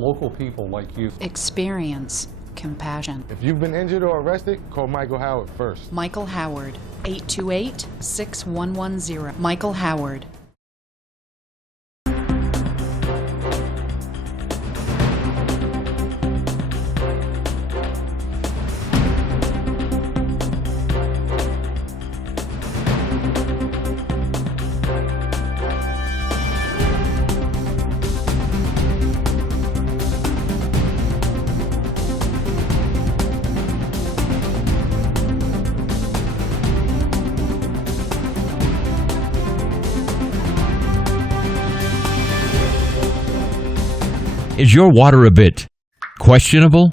local people like you. Experience compassion. If you've been injured or arrested, call Michael Howard first. Michael Howard, 828-6110. Michael Howard. Is your water a bit questionable?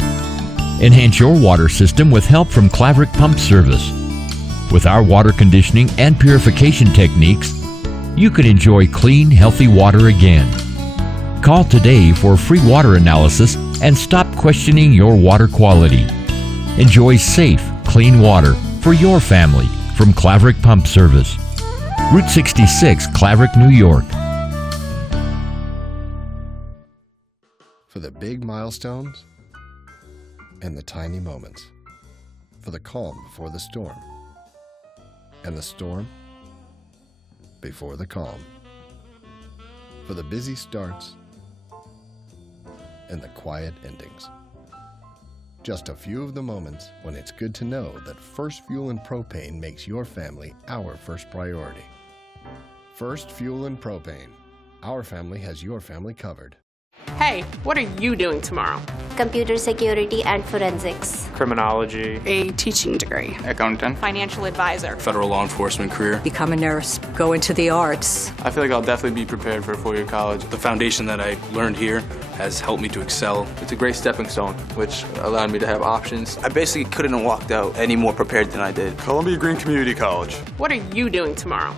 Enhance your water system with help from Claverick Pump Service. With our water conditioning and purification techniques, you can enjoy clean, healthy water again. Call today for a free water analysis and stop questioning your water quality. Enjoy safe, clean water for your family from Claverick Pump Service. Route 66, Claverick, New York. For the big milestones and the tiny moments. For the calm before the storm and the storm before the calm. For the busy starts and the quiet endings. Just a few of the moments when it's good to know that First Fuel and Propane makes your family our first priority. First Fuel and Propane. Our family has your family covered. Hey, what are you doing tomorrow? Computer security and forensics. Criminology. A teaching degree. Accountant. Financial advisor. Federal law enforcement career. Become a nurse. Go into the arts. I feel like I'll definitely be prepared for a four-year college. The foundation that I learned here has helped me to excel. It's a great stepping stone, which allowed me to have options. I basically couldn't have walked out any more prepared than I did. Columbia Green Community College. What are you doing tomorrow?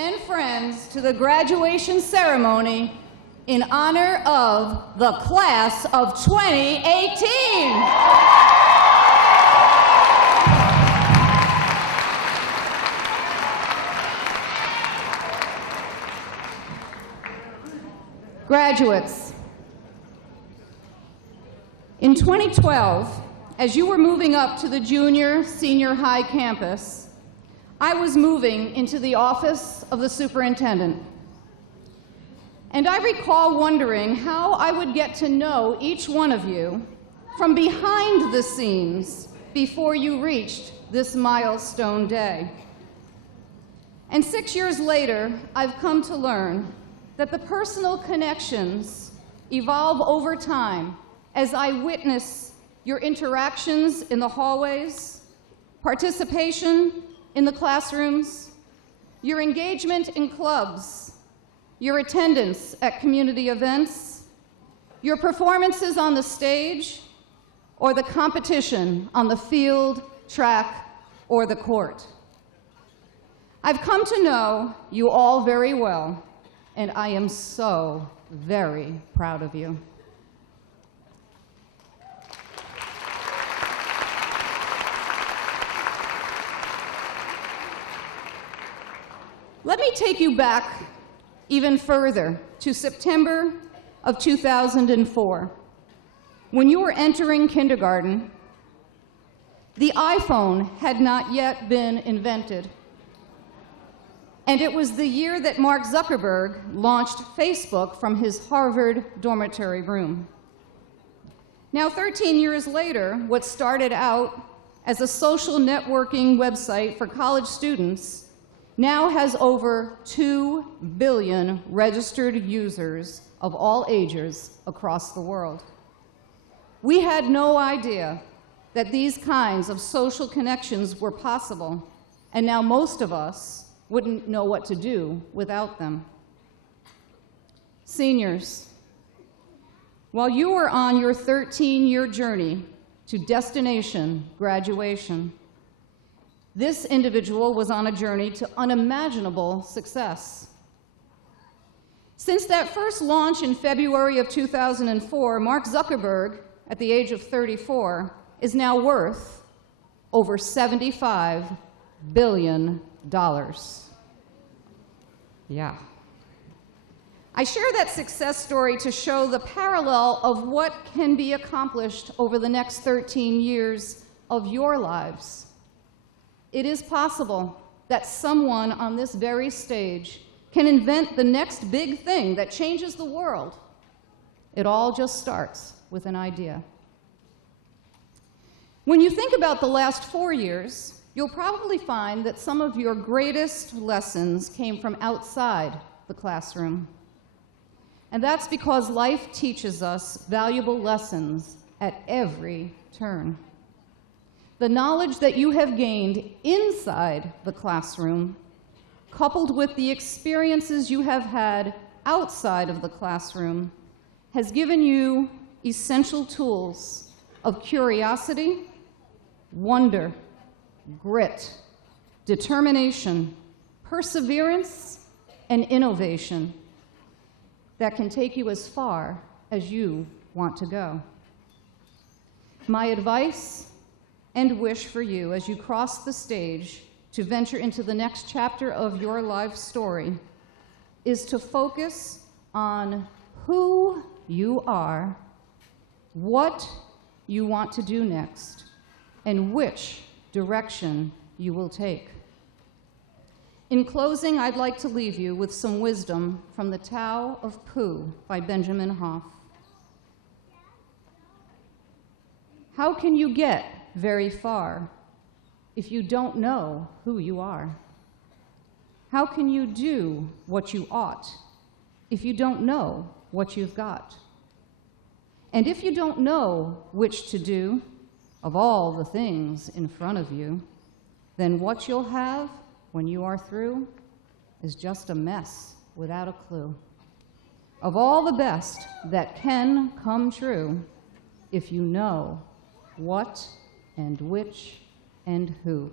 and friends to the graduation ceremony in honor of the class of 2018. Graduates, in 2012, as you were moving up to the junior, senior high campus, I was moving into the office of the superintendent. And I recall wondering how I would get to know each one of you from behind the scenes before you reached this milestone day. And 6 years later, I've come to learn that the personal connections evolve over time as I witness your interactions in the hallways, participation in the classrooms, your engagement in clubs, your attendance at community events, your performances on the stage, or the competition on the field, track, or the court. I've come to know you all very well, and I am so very proud of you. Let me take you back even further to September of 2004. When you were entering kindergarten, the iPhone had not yet been invented. And it was the year that Mark Zuckerberg launched Facebook from his Harvard dormitory room. Now, 13 years later, what started out as a social networking website for college students now has over 2 billion registered users of all ages across the world. We had no idea that these kinds of social connections were possible, and now most of us wouldn't know what to do without them. Seniors, while you were on your 13-year journey to destination graduation, this individual was on a journey to unimaginable success. Since that first launch in February of 2004, Mark Zuckerberg, at the age of 34, is now worth over $75 billion. Yeah. I share that success story to show the parallel of what can be accomplished over the next 13 years of your lives. It is possible that someone on this very stage can invent the next big thing that changes the world. It all just starts with an idea. When you think about the last 4 years, you'll probably find that some of your greatest lessons came from outside the classroom. And that's because life teaches us valuable lessons at every turn. The knowledge that you have gained inside the classroom, coupled with the experiences you have had outside of the classroom, has given you essential tools of curiosity, wonder, grit, determination, perseverance, and innovation that can take you as far as you want to go. My advice and wish for you as you cross the stage to venture into the next chapter of your life story is to focus on who you are, what you want to do next, and which direction you will take. In closing, I'd like to leave you with some wisdom from the Tao of Pooh by Benjamin Hoff. How can you get very far if you don't know who you are? How can you do what you ought if you don't know what you've got? And if you don't know which to do of all the things in front of you, then what you'll have when you are through is just a mess without a clue of all the best that can come true if you know what and which and who.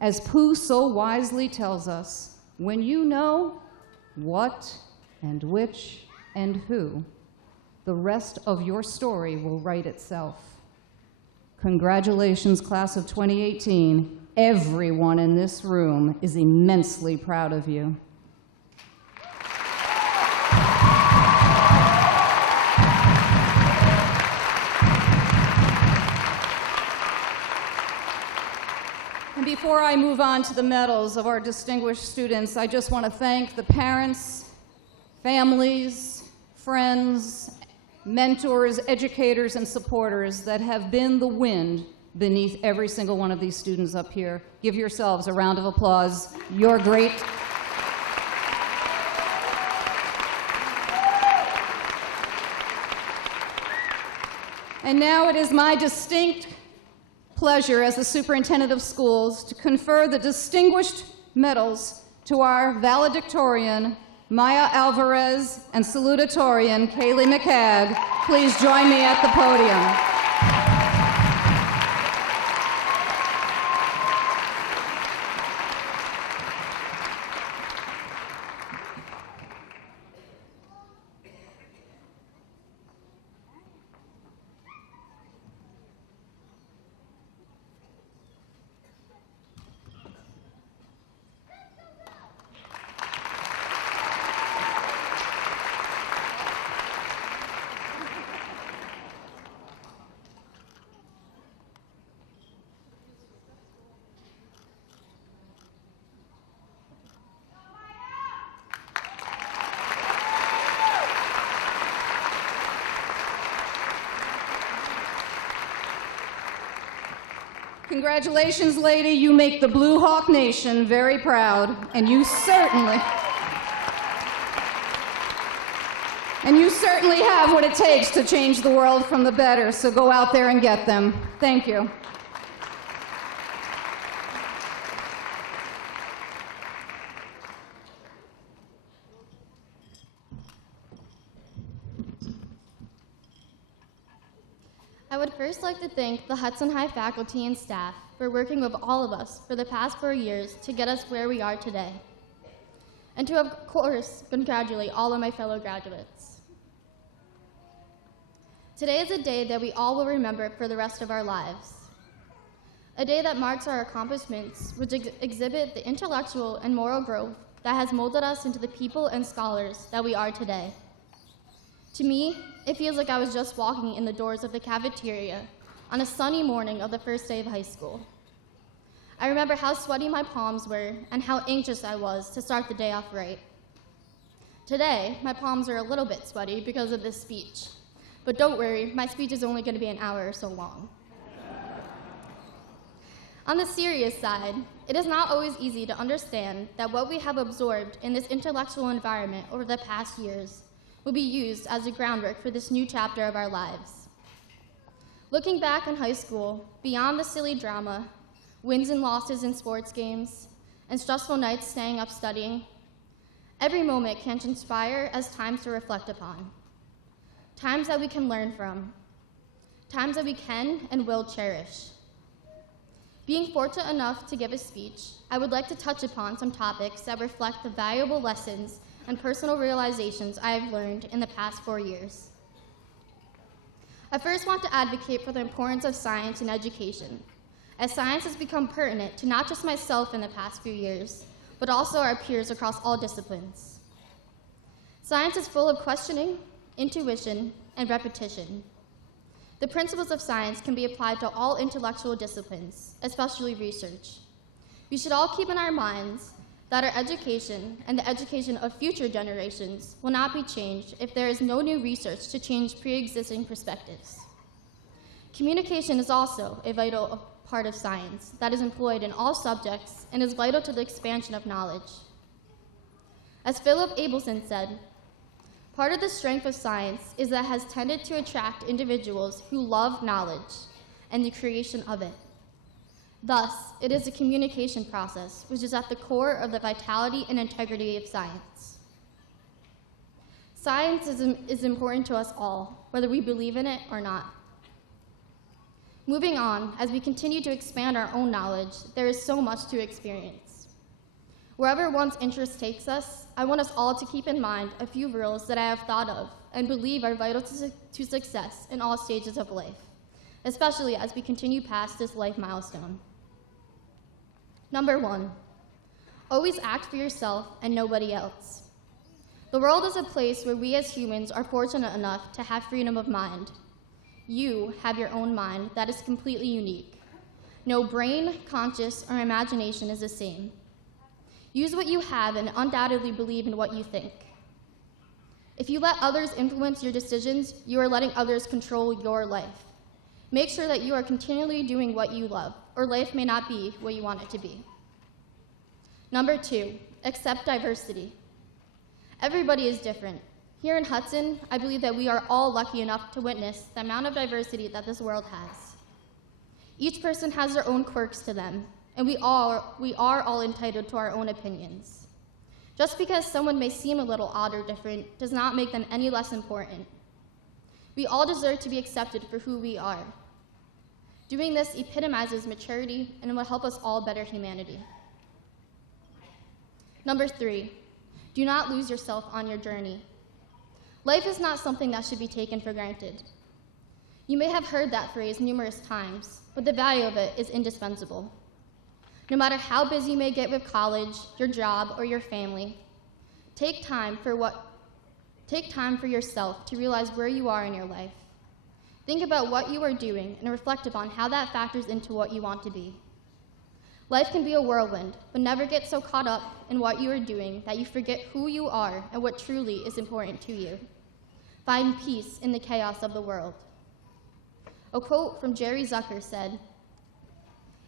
As Pooh so wisely tells us, When you know what and which and who, the rest of your story will write itself. Congratulations, class of 2018. Everyone in this room is immensely proud of you. And before I move on to the medals of our distinguished students, I just want to thank the parents, families, friends, mentors, educators, and supporters that have been the wind beneath every single one of these students up here. Give yourselves a round of applause. You're great. And now it is my distinct pleasure as the superintendent of schools to confer the distinguished medals to our valedictorian, Maya Alvarez, and salutatorian, Hailey McCagg. Please join me at the podium. Congratulations, lady. You make the Blue Hawk Nation very proud, and you certainly have what it takes to change the world from the better, so go out there and get them. Thank you. I would first like to thank the Hudson High faculty and staff for working with all of us for the past 4 years to get us where we are today. And to, of course, congratulate all of my fellow graduates. Today is a day that we all will remember for the rest of our lives. A day that marks our accomplishments, which exhibit the intellectual and moral growth that has molded us into the people and scholars that we are today. To me, it feels like I was just walking in the doors of the cafeteria on a sunny morning of the first day of high school. I remember how sweaty my palms were and how anxious I was to start the day off right. Today, my palms are a little bit sweaty because of this speech. But don't worry, my speech is only going to be an hour or so long. On the serious side, it is not always easy to understand that what we have absorbed in this intellectual environment over the past years will be used as the groundwork for this new chapter of our lives. Looking back on high school, beyond the silly drama, wins and losses in sports games, and stressful nights staying up studying, every moment can transpire as times to reflect upon, times that we can learn from, times that we can and will cherish. Being fortunate enough to give a speech, I would like to touch upon some topics that reflect the valuable lessons and personal realizations I have learned in the past 4 years. I first want to advocate for the importance of science in education, as science has become pertinent to not just myself in the past few years, but also our peers across all disciplines. Science is full of questioning, intuition, and repetition. The principles of science can be applied to all intellectual disciplines, especially research. We should all keep in our minds that our education and the education of future generations will not be changed if there is no new research to change pre-existing perspectives. Communication is also a vital part of science that is employed in all subjects and is vital to the expansion of knowledge. As Philip Abelson said, part of the strength of science is that it has tended to attract individuals who love knowledge and the creation of it. Thus, it is a communication process which is at the core of the vitality and integrity of science. Science is important to us all, whether we believe in it or not. Moving on, as we continue to expand our own knowledge, there is so much to experience. Wherever one's interest takes us, I want us all to keep in mind a few rules that I have thought of and believe are vital to success in all stages of life, especially as we continue past this life milestone. Number 1, always act for yourself and nobody else. The world is a place where we as humans are fortunate enough to have freedom of mind. You have your own mind that is completely unique. No brain, conscious, or imagination is the same. Use what you have and undoubtedly believe in what you think. If you let others influence your decisions, you are letting others control your life. Make sure that you are continually doing what you love, or life may not be what you want it to be. Number 2, accept diversity. Everybody is different. Here in Hudson, I believe that we are all lucky enough to witness the amount of diversity that this world has. Each person has their own quirks to them, and we are all entitled to our own opinions. Just because someone may seem a little odd or different does not make them any less important. We all deserve to be accepted for who we are. Doing this epitomizes maturity and will help us all better humanity. Number 3, do not lose yourself on your journey. Life is not something that should be taken for granted. You may have heard that phrase numerous times, but the value of it is indispensable. No matter how busy you may get with college, your job, or your family, take time for yourself to realize where you are in your life. Think about what you are doing and reflect upon how that factors into what you want to be. Life can be a whirlwind, but never get so caught up in what you are doing that you forget who you are and what truly is important to you. Find peace in the chaos of the world. A quote from Jerry Zucker said,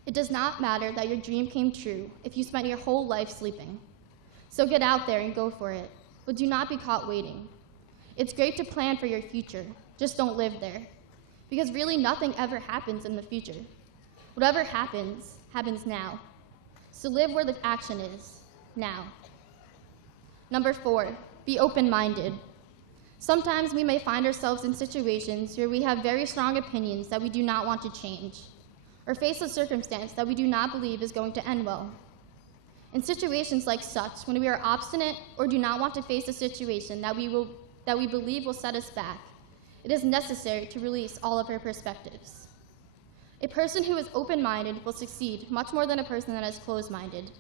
"It does not matter that your dream came true if you spent your whole life sleeping. So get out there and go for it, but do not be caught waiting. It's great to plan for your future, just don't live there. Because really nothing ever happens in the future. Whatever happens, happens now. So live where the action is, now." Number 4, be open-minded. Sometimes we may find ourselves in situations where we have very strong opinions that we do not want to change, or face a circumstance that we do not believe is going to end well. In situations like such, when we are obstinate or do not want to face a situation that we believe will set us back, it is necessary to release all of our perspectives. A person who is open-minded will succeed much more than a person that is closed-minded,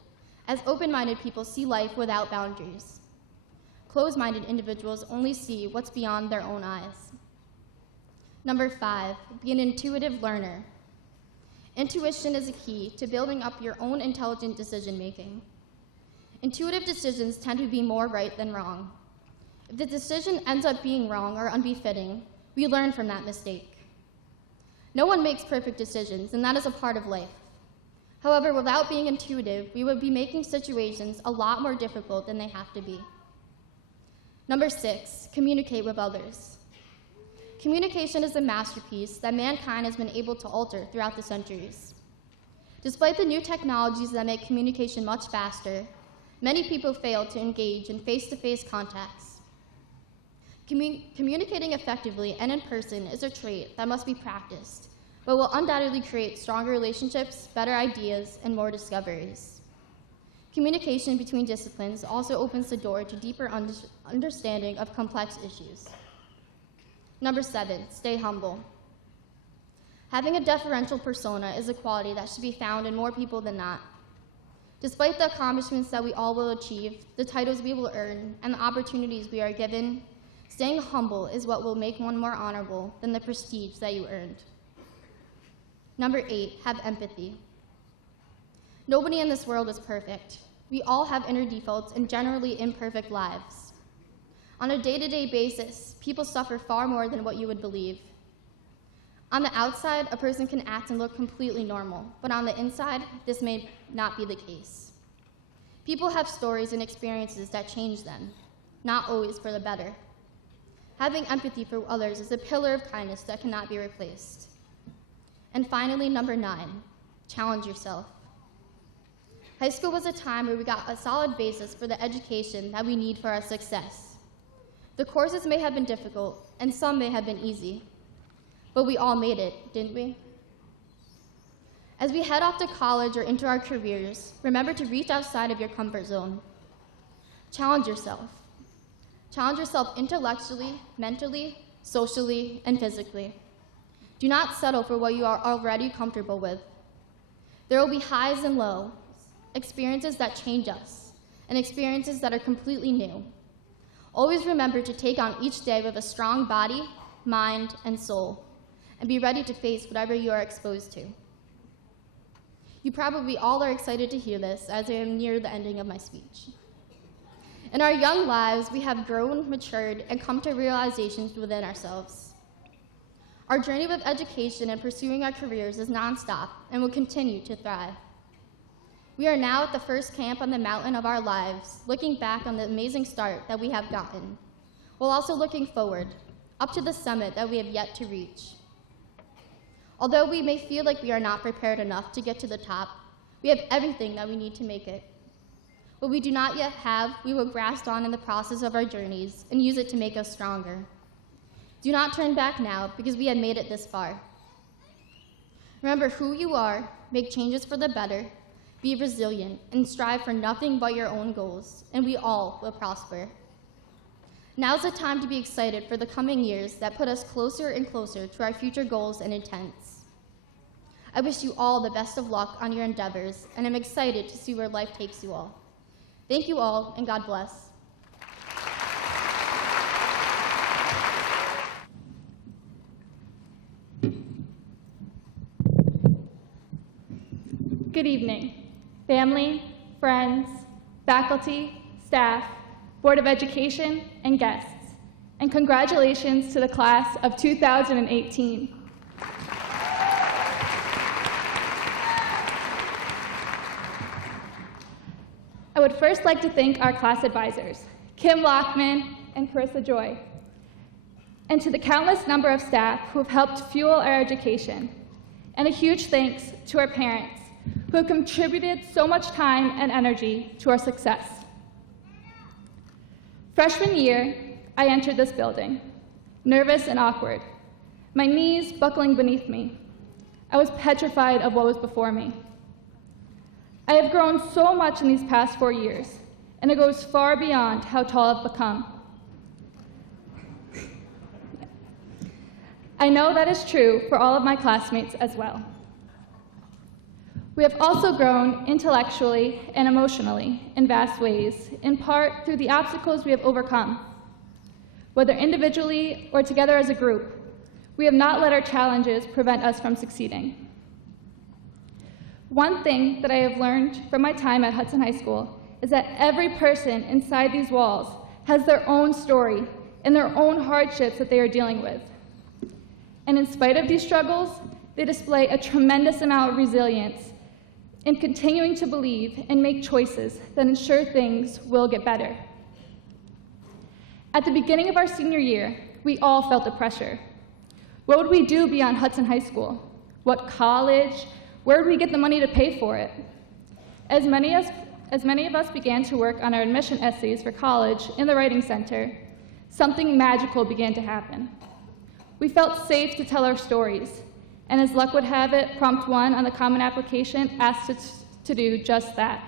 as open-minded people see life without boundaries. Closed-minded individuals only see what's beyond their own eyes. Number 5, be an intuitive learner. Intuition is a key to building up your own intelligent decision-making. Intuitive decisions tend to be more right than wrong. If the decision ends up being wrong or unbefitting, we learn from that mistake. No one makes perfect decisions, and that is a part of life. However, without being intuitive, we would be making situations a lot more difficult than they have to be. Number 6, communicate with others. Communication is a masterpiece that mankind has been able to alter throughout the centuries. Despite the new technologies that make communication much faster, many people fail to engage in face-to-face contacts. Communicating effectively and in person is a trait that must be practiced, but will undoubtedly create stronger relationships, better ideas, and more discoveries. Communication between disciplines also opens the door to deeper understanding of complex issues. Number 7, stay humble. Having a deferential persona is a quality that should be found in more people than not. Despite the accomplishments that we all will achieve, the titles we will earn, and the opportunities we are given, staying humble is what will make one more honorable than the prestige that you earned. Number 8, have empathy. Nobody in this world is perfect. We all have inner defaults and generally imperfect lives. On a day-to-day basis, people suffer far more than what you would believe. On the outside, a person can act and look completely normal, but on the inside, this may not be the case. People have stories and experiences that change them, not always for the better. Having empathy for others is a pillar of kindness that cannot be replaced. And finally, number 9, challenge yourself. High school was a time where we got a solid basis for the education that we need for our success. The courses may have been difficult, and some may have been easy, but we all made it, didn't we? As we head off to college or into our careers, remember to reach outside of your comfort zone. Challenge yourself. Challenge yourself intellectually, mentally, socially, and physically. Do not settle for what you are already comfortable with. There will be highs and lows, experiences that change us, and experiences that are completely new. Always remember to take on each day with a strong body, mind, and soul, and be ready to face whatever you are exposed to. You probably all are excited to hear this, as I am near the ending of my speech. In our young lives, we have grown, matured, and come to realizations within ourselves. Our journey with education and pursuing our careers is nonstop and will continue to thrive. We are now at the first camp on the mountain of our lives, looking back on the amazing start that we have gotten, while also looking forward, up to the summit that we have yet to reach. Although we may feel like we are not prepared enough to get to the top, we have everything that we need to make it. What we do not yet have, we will grasp on in the process of our journeys and use it to make us stronger. Do not turn back now, because we have made it this far. Remember who you are, make changes for the better, be resilient, and strive for nothing but your own goals, and we all will prosper. Now's the time to be excited for the coming years that put us closer and closer to our future goals and intents. I wish you all the best of luck on your endeavors, and I'm excited to see where life takes you all. Thank you all, and God bless. Good evening, family, friends, faculty, staff, Board of Education, and guests, and congratulations to the class of 2018. I would first like to thank our class advisors, Kim Lockman and Carissa Joy, and to the countless number of staff who have helped fuel our education, and a huge thanks to our parents who have contributed so much time and energy to our success. Freshman year, I entered this building, nervous and awkward, my knees buckling beneath me. I was petrified of what was before me. I have grown so much in these past 4 years, and it goes far beyond how tall I've become. I know that is true for all of my classmates as well. We have also grown intellectually and emotionally in vast ways, in part through the obstacles we have overcome. Whether individually or together as a group, we have not let our challenges prevent us from succeeding. One thing that I have learned from my time at Hudson High School is that every person inside these walls has their own story and their own hardships that they are dealing with. And in spite of these struggles, they display a tremendous amount of resilience in continuing to believe and make choices that ensure things will get better. At the beginning of our senior year, we all felt the pressure. What would we do beyond Hudson High School? What college? Where would we get the money to pay for it? As many of us began to work on our admission essays for college in the Writing Center, something magical began to happen. We felt safe to tell our stories, and as luck would have it, prompt 1 on the Common Application asked us to do just that.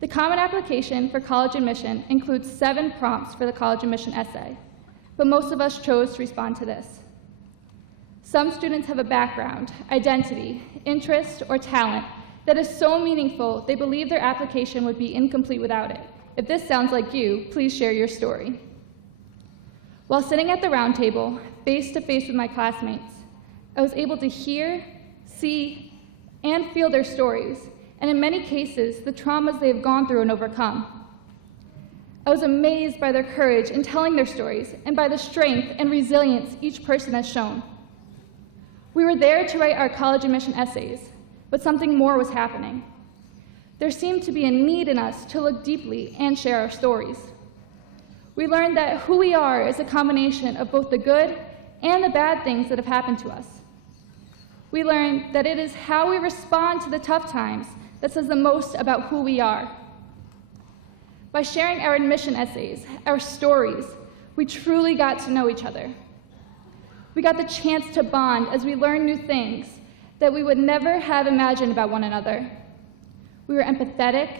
The Common Application for college admission includes 7 prompts for the college admission essay, but most of us chose to respond to this. Some students have a background, identity, interest, or talent that is so meaningful they believe their application would be incomplete without it. If this sounds like you, please share your story. While sitting at the round table, face to face with my classmates, I was able to hear, see, and feel their stories, and in many cases, the traumas they have gone through and overcome. I was amazed by their courage in telling their stories and by the strength and resilience each person has shown. We were there to write our college admission essays, but something more was happening. There seemed to be a need in us to look deeply and share our stories. We learned that who we are is a combination of both the good and the bad things that have happened to us. We learned that it is how we respond to the tough times that says the most about who we are. By sharing our admission essays, our stories, we truly got to know each other. We got the chance to bond as we learned new things, that we would never have imagined about one another. We were empathetic,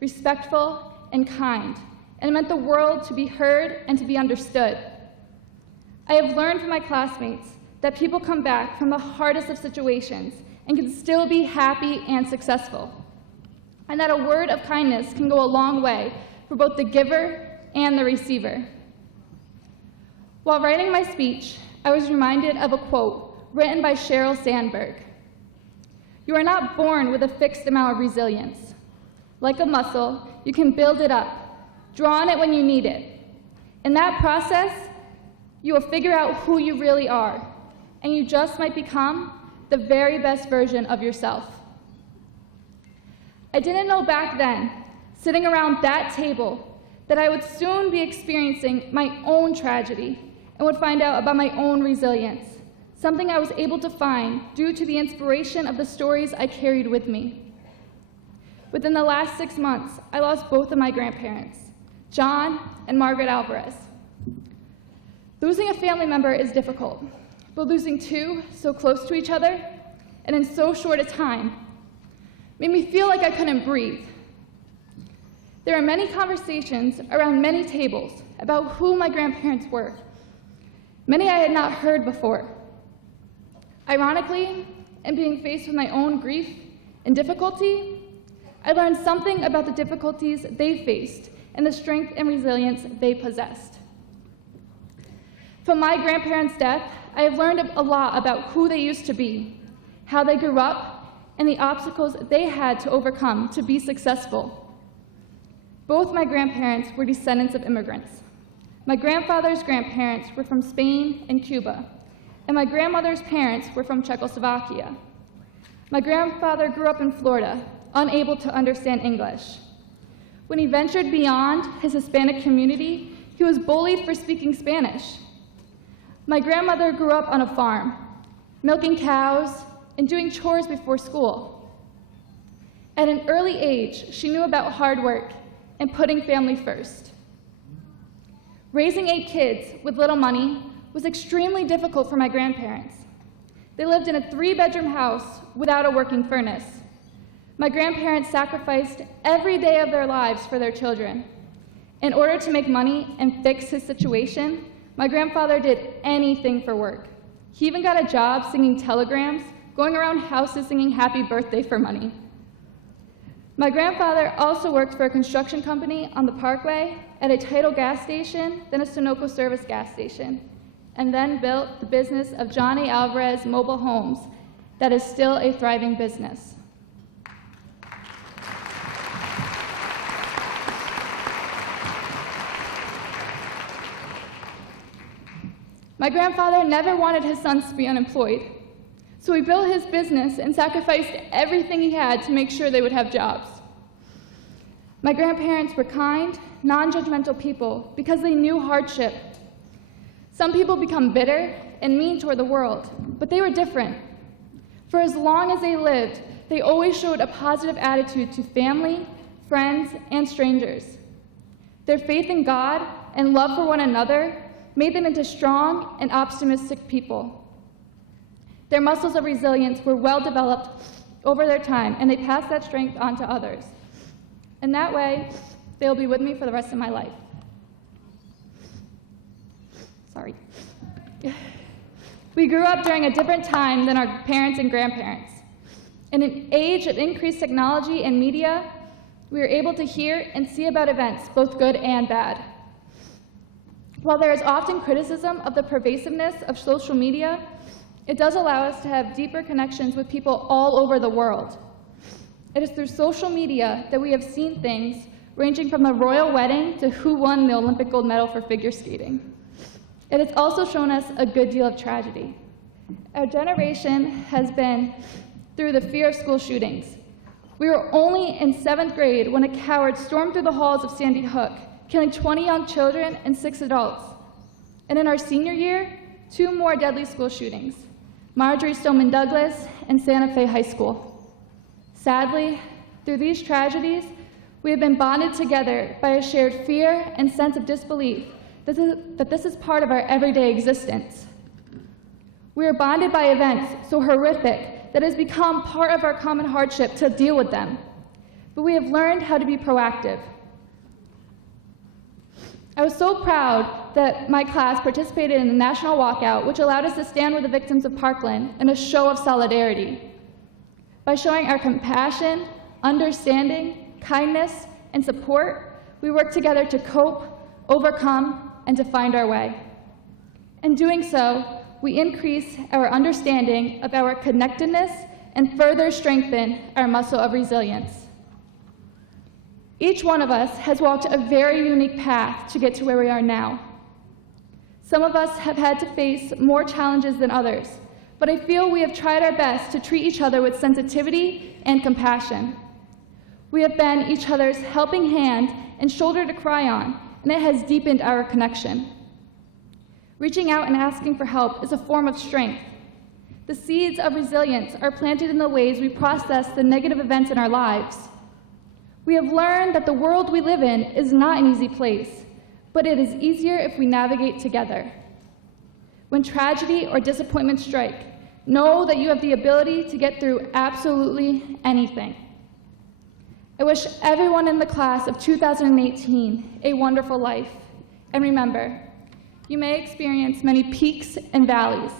respectful, and kind, and it meant the world to be heard and to be understood. I have learned from my classmates that people come back from the hardest of situations and can still be happy and successful, and that a word of kindness can go a long way for both the giver and the receiver. While writing my speech, I was reminded of a quote written by Sheryl Sandberg. "You are not born with a fixed amount of resilience. Like a muscle, you can build it up, draw on it when you need it. In that process, you will figure out who you really are, and you just might become the very best version of yourself." I didn't know back then, sitting around that table, that I would soon be experiencing my own tragedy and would find out about my own resilience, something I was able to find due to the inspiration of the stories I carried with me. Within the last 6 months, I lost both of my grandparents, John and Margaret Alvarez. Losing a family member is difficult, but losing two so close to each other and in so short a time made me feel like I couldn't breathe. There are many conversations around many tables about who my grandparents were, many I had not heard before. Ironically, in being faced with my own grief and difficulty, I learned something about the difficulties they faced and the strength and resilience they possessed. From my grandparents' death, I have learned a lot about who they used to be, how they grew up, and the obstacles they had to overcome to be successful. Both my grandparents were descendants of immigrants. My grandfather's grandparents were from Spain and Cuba, and my grandmother's parents were from Czechoslovakia. My grandfather grew up in Florida, unable to understand English. When he ventured beyond his Hispanic community, he was bullied for speaking Spanish. My grandmother grew up on a farm, milking cows and doing chores before school. At an early age, she knew about hard work and putting family first. Raising 8 kids with little money was extremely difficult for my grandparents. They lived in a 3-bedroom house without a working furnace. My grandparents sacrificed every day of their lives for their children. In order to make money and fix his situation, my grandfather did anything for work. He even got a job singing telegrams, going around houses singing happy birthday for money. My grandfather also worked for a construction company on the Parkway, at a Tidal gas station, then a Sunoco service gas station, and then built the business of Johnny Alvarez Mobile Homes that is still a thriving business. My grandfather never wanted his sons to be unemployed, so he built his business and sacrificed everything he had to make sure they would have jobs. My grandparents were kind, non-judgmental people because they knew hardship. Some people become bitter and mean toward the world, but they were different. For as long as they lived, they always showed a positive attitude to family, friends, and strangers. Their faith in God and love for one another made them into strong and optimistic people. Their muscles of resilience were well developed over their time, and they passed that strength on to others. In that way, they'll be with me for the rest of my life. Sorry. We grew up during a different time than our parents and grandparents. In an age of increased technology and media, we were able to hear and see about events, both good and bad. While there is often criticism of the pervasiveness of social media, it does allow us to have deeper connections with people all over the world. It is through social media that we have seen things ranging from the royal wedding to who won the Olympic gold medal for figure skating. It has also shown us a good deal of tragedy. Our generation has been through the fear of school shootings. We were only in 7th grade when a coward stormed through the halls of Sandy Hook, killing 20 young children and 6 adults. And in our senior year, 2 more deadly school shootings, Marjorie Stoneman Douglas and Santa Fe High School. Sadly, through these tragedies, we have been bonded together by a shared fear and sense of disbelief that this is part of our everyday existence. We are bonded by events so horrific that has become part of our common hardship to deal with them. But we have learned how to be proactive. I was so proud that my class participated in the national walkout, which allowed us to stand with the victims of Parkland in a show of solidarity. By showing our compassion, understanding, kindness, and support, we work together to cope, overcome, and to find our way. In doing so, we increase our understanding of our connectedness and further strengthen our muscle of resilience. Each one of us has walked a very unique path to get to where we are now. Some of us have had to face more challenges than others, but I feel we have tried our best to treat each other with sensitivity and compassion. We have been each other's helping hand and shoulder to cry on, and it has deepened our connection. Reaching out and asking for help is a form of strength. The seeds of resilience are planted in the ways we process the negative events in our lives. We have learned that the world we live in is not an easy place, but it is easier if we navigate together. When tragedy or disappointment strike, know that you have the ability to get through absolutely anything. I wish everyone in the class of 2018 a wonderful life. And remember, you may experience many peaks and valleys.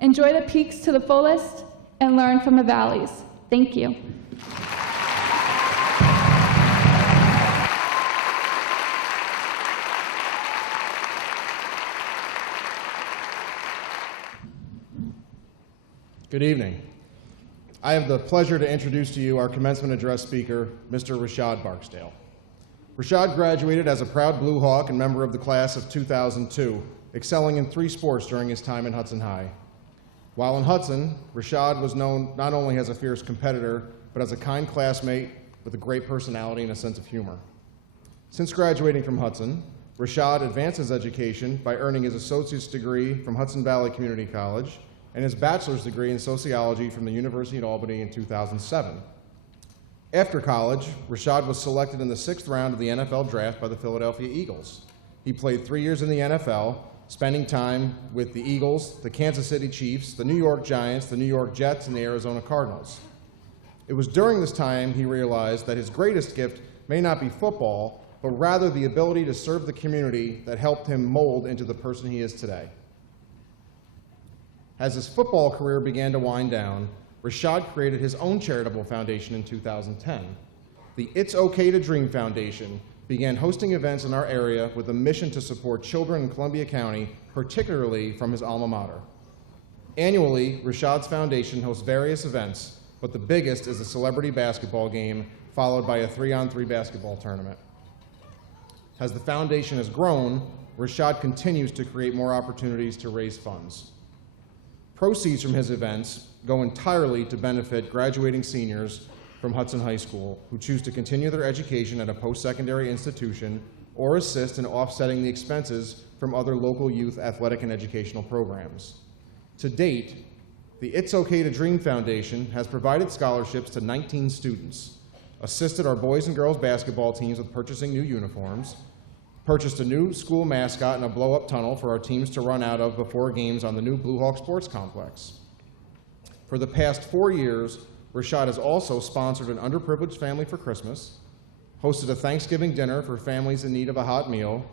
Enjoy the peaks to the fullest and learn from the valleys. Thank you. Good evening. I have the pleasure to introduce to you our commencement address speaker, Mr. Rashad Barksdale. Rashad graduated as a proud Blue Hawk and member of the class of 2002, excelling in 3 sports during his time in Hudson High. While in Hudson, Rashad was known not only as a fierce competitor, but as a kind classmate with a great personality and a sense of humor. Since graduating from Hudson, Rashad advanced his education by earning his associate's degree from Hudson Valley Community College and his bachelor's degree in sociology from the University of Albany in 2007. After college, Rashad was selected in the 6th round of the NFL draft by the Philadelphia Eagles. He played 3 years in the NFL, spending time with the Eagles, the Kansas City Chiefs, the New York Giants, the New York Jets, and the Arizona Cardinals. It was during this time he realized that his greatest gift may not be football, but rather the ability to serve the community that helped him mold into the person he is today. As his football career began to wind down, Rashad created his own charitable foundation in 2010. The It's Okay to Dream Foundation began hosting events in our area with a mission to support children in Columbia County, particularly from his alma mater. Annually, Rashad's foundation hosts various events, but the biggest is a celebrity basketball game, followed by a 3-on-3 basketball tournament. As the foundation has grown, Rashad continues to create more opportunities to raise funds. Proceeds from his events go entirely to benefit graduating seniors from Hudson High School who choose to continue their education at a post-secondary institution or assist in offsetting the expenses from other local youth athletic and educational programs. To date, the It's Okay to Dream Foundation has provided scholarships to 19 students, assisted our boys and girls basketball teams with purchasing new uniforms, purchased a new school mascot and a blow-up tunnel for our teams to run out of before games on the new Blue Hawk Sports Complex. For the past 4 years, Rashad has also sponsored an underprivileged family for Christmas, hosted a Thanksgiving dinner for families in need of a hot meal,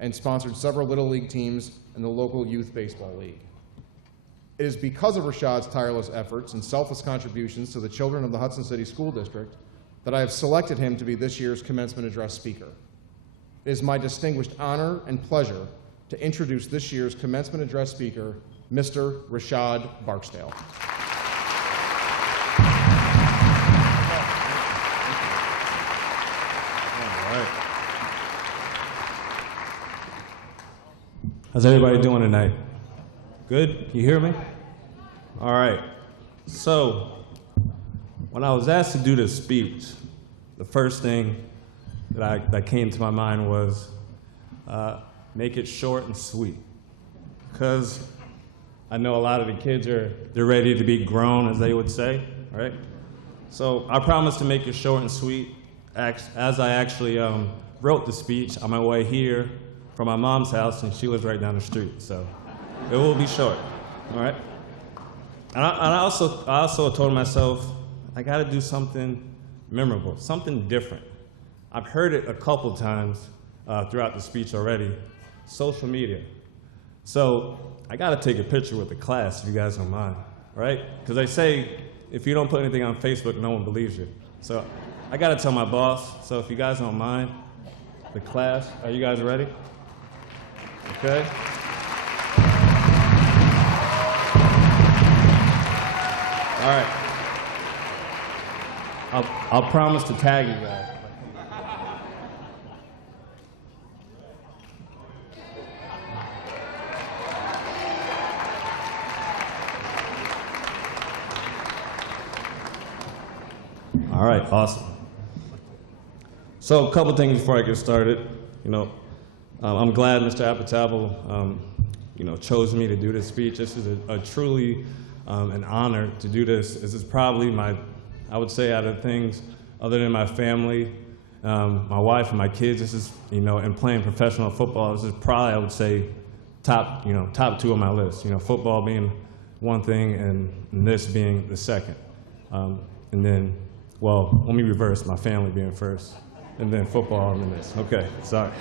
and sponsored several Little League teams in the local youth baseball league. It is because of Rashad's tireless efforts and selfless contributions to the children of the Hudson City School District that I have selected him to be this year's commencement address speaker. It is my distinguished honor and pleasure to introduce this year's commencement address speaker, Mr. Rashad Barksdale. How's everybody doing tonight? Good? You hear me? All right. So, when I was asked to do this speech, the first thing that came to my mind was make it short and sweet. Because I know a lot of the kids they're ready to be grown, as they would say, right? So I promised to make it short and sweet as I actually wrote the speech on my way here from my mom's house, and she lives right down the street. So it will be short, all right? And I also told myself, I got to do something memorable, something different. I've heard it a couple times throughout the speech already, social media. So I got to take a picture with the class, if you guys don't mind, right? Because they say, if you don't put anything on Facebook, no one believes you. So I got to tell my boss, so if you guys don't mind, the class, are you guys ready? Okay. All right. I'll promise to tag you guys. All right, awesome. So a couple things before I get started. I'm glad Mr. Apatable, chose me to do this speech. This is a truly an honor to do this. This is probably I would say, out of things other than my family, my wife and my kids, this is, and playing professional football, this is probably, I would say, top two on my list. Football being one thing and this being the second. And then, well, let me reverse, my family being first, and then football and then this. Okay, sorry.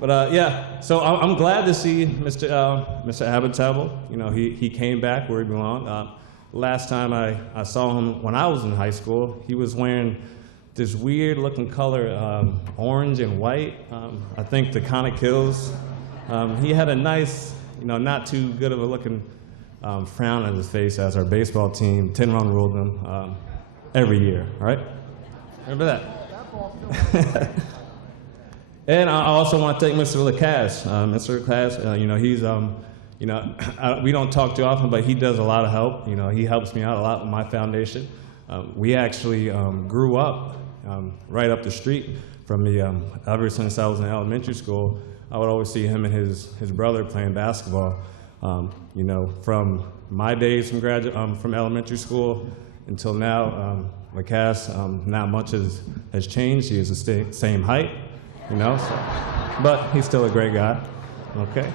But yeah, so I'm glad to see Mr. Habitable. He came back where he belonged. Last time I saw him when I was in high school, he was wearing this weird looking color, orange and white. I think the kind of kills. He had a nice, not too good of a looking frown on his face as our baseball team 10-run ruled them every year, right? Remember that? And I also want to thank Mr. Lacasse. Mr. Lacasse, he's, we don't talk too often, but he does a lot of help. He helps me out a lot with my foundation. We actually grew up right up the street from me. Ever since I was in elementary school, I would always see him and his brother playing basketball. From my days from elementary school until now, Lacasse, not much has changed. He is the same height. But he's still a great guy, okay?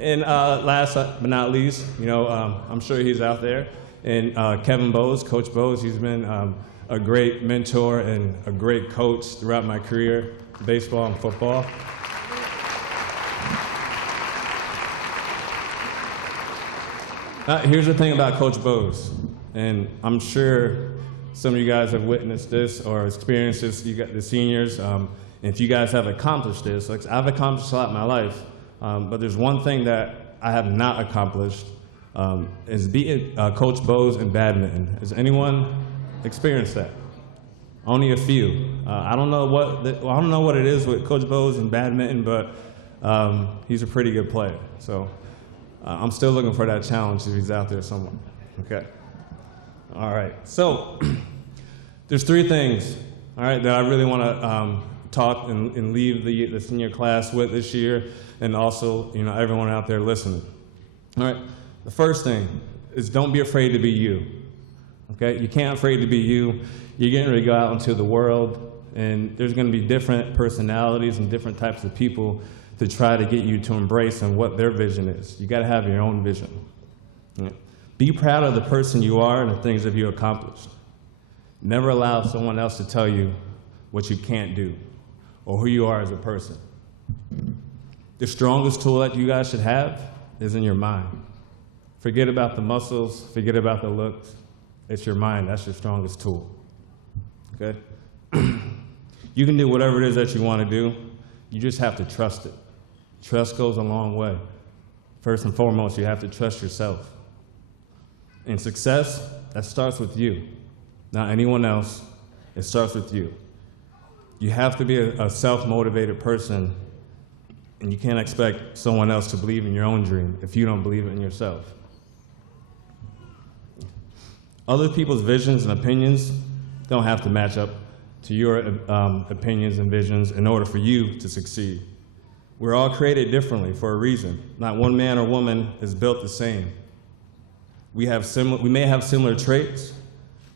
And last but not least, I'm sure he's out there. And Kevin Bowes, Coach Bowes, he's been a great mentor and a great coach throughout my career, baseball and football. Here's the thing about Coach Bowes, and I'm sure some of you guys have witnessed this or experienced this, you got the seniors. If you guys have accomplished this, like I've accomplished a lot in my life, but there's one thing that I have not accomplished, is being Coach Bowes in badminton. Has anyone experienced that? Only a few. I don't know what it is with Coach Bowes in badminton, but he's a pretty good player. So I'm still looking for that challenge if he's out there somewhere. Okay. All right, so there's three things, all right, that I really want to talk and leave the senior class with this year, and also, everyone out there listening. All right, the first thing is don't be afraid to be you, okay? You can't afraid to be you. You're getting ready to go out into the world, and there's going to be different personalities and different types of people to try to get you to embrace and what their vision is. You got to have your own vision. All right? Be proud of the person you are and the things that you accomplished. Never allow someone else to tell you what you can't do or who you are as a person. The strongest tool that you guys should have is in your mind. Forget about the muscles, forget about the looks. It's your mind, that's your strongest tool, okay? You can do whatever it is that you want to do. You just have to trust it. Trust goes a long way. First and foremost, you have to trust yourself. And success, that starts with you, not anyone else. It starts with you. You have to be a self-motivated person, and you can't expect someone else to believe in your own dream if you don't believe in yourself. Other people's visions and opinions don't have to match up to your opinions and visions in order for you to succeed. We're all created differently for a reason. Not one man or woman is built the same. We may have similar traits,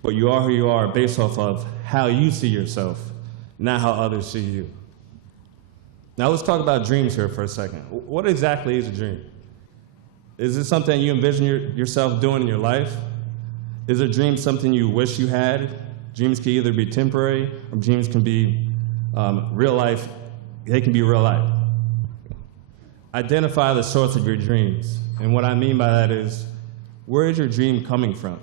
but you are who you are based off of how you see yourself, not how others see you. Now let's talk about dreams here for a second. What exactly is a dream? Is this something you envision yourself doing in your life? Is a dream something you wish you had? Dreams can either be temporary or dreams can be real life. They can be real life. Identify the source of your dreams. And what I mean by that is, where is your dream coming from?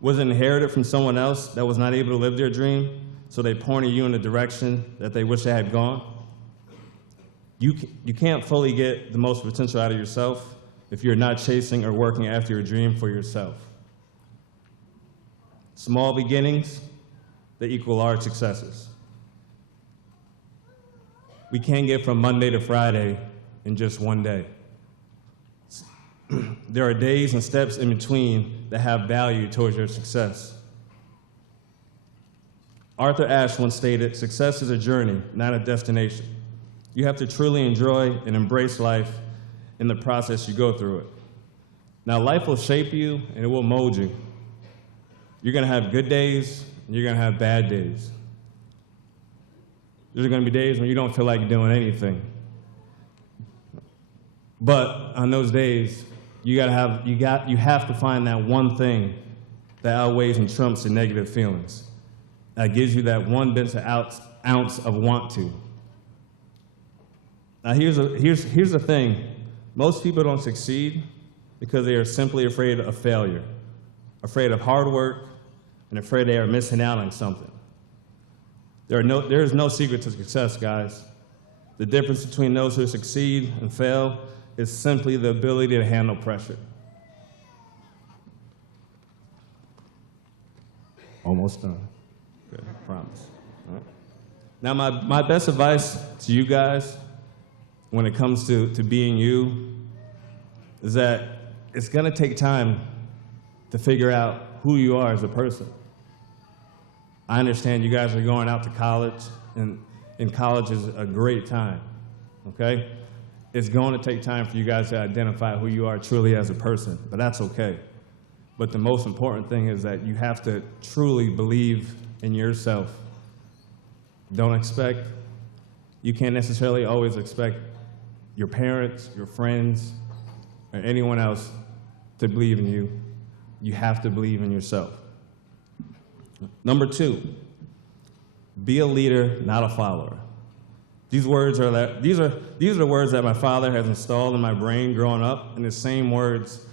Was it inherited from someone else that was not able to live their dream, so they pointed you in the direction that they wish they had gone? You can't fully get the most potential out of yourself if you're not chasing or working after your dream for yourself. Small beginnings, they equal large successes. We can't get from Monday to Friday in just one day. There are days and steps in between that have value towards your success. Arthur Ashe once stated, "Success is a journey, not a destination." You have to truly enjoy and embrace life in the process you go through it. Now, life will shape you and it will mold you. You're gonna have good days and you're gonna have bad days. There's gonna be days when you don't feel like doing anything. But on those days, you have to find that one thing that outweighs and trumps the negative feelings. That gives you that one bit of ounce of want to. Now here's the thing. Most people don't succeed because they are simply afraid of failure, afraid of hard work, and afraid they are missing out on something. There is no secret to success, guys. The difference between those who succeed and fail is simply the ability to handle pressure. Almost done. Good, I promise. All right. Now, my best advice to you guys when it comes to being you is that it's gonna take time to figure out who you are as a person. I understand you guys are going out to college, and college is a great time, okay? It's going to take time for you guys to identify who you are truly as a person, but that's okay. But the most important thing is that you have to truly believe in yourself. You can't necessarily always expect your parents, your friends, or anyone else to believe in you. You have to believe in yourself. Number 2, be a leader, not a follower. These are the words that my father has installed in my brain growing up, and the same words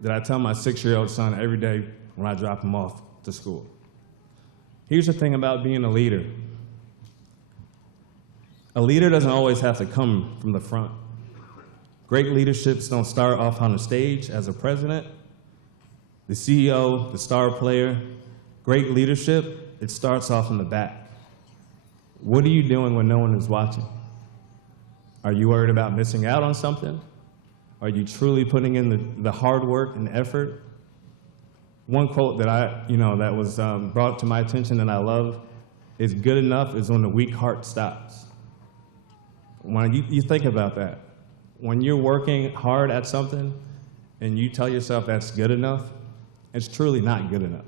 that I tell my 6-year-old son every day when I drop him off to school. Here's the thing about being a leader. A leader doesn't always have to come from the front. Great leaderships don't start off on the stage as a president, the CEO, the star player. Great leadership, it starts off in the back. What are you doing when no one is watching? Are you worried about missing out on something? Are you truly putting in the hard work and effort? One quote that that was brought to my attention that I love is, "Good enough is when the weak heart stops." When you think about that, when you're working hard at something and you tell yourself that's good enough, it's truly not good enough.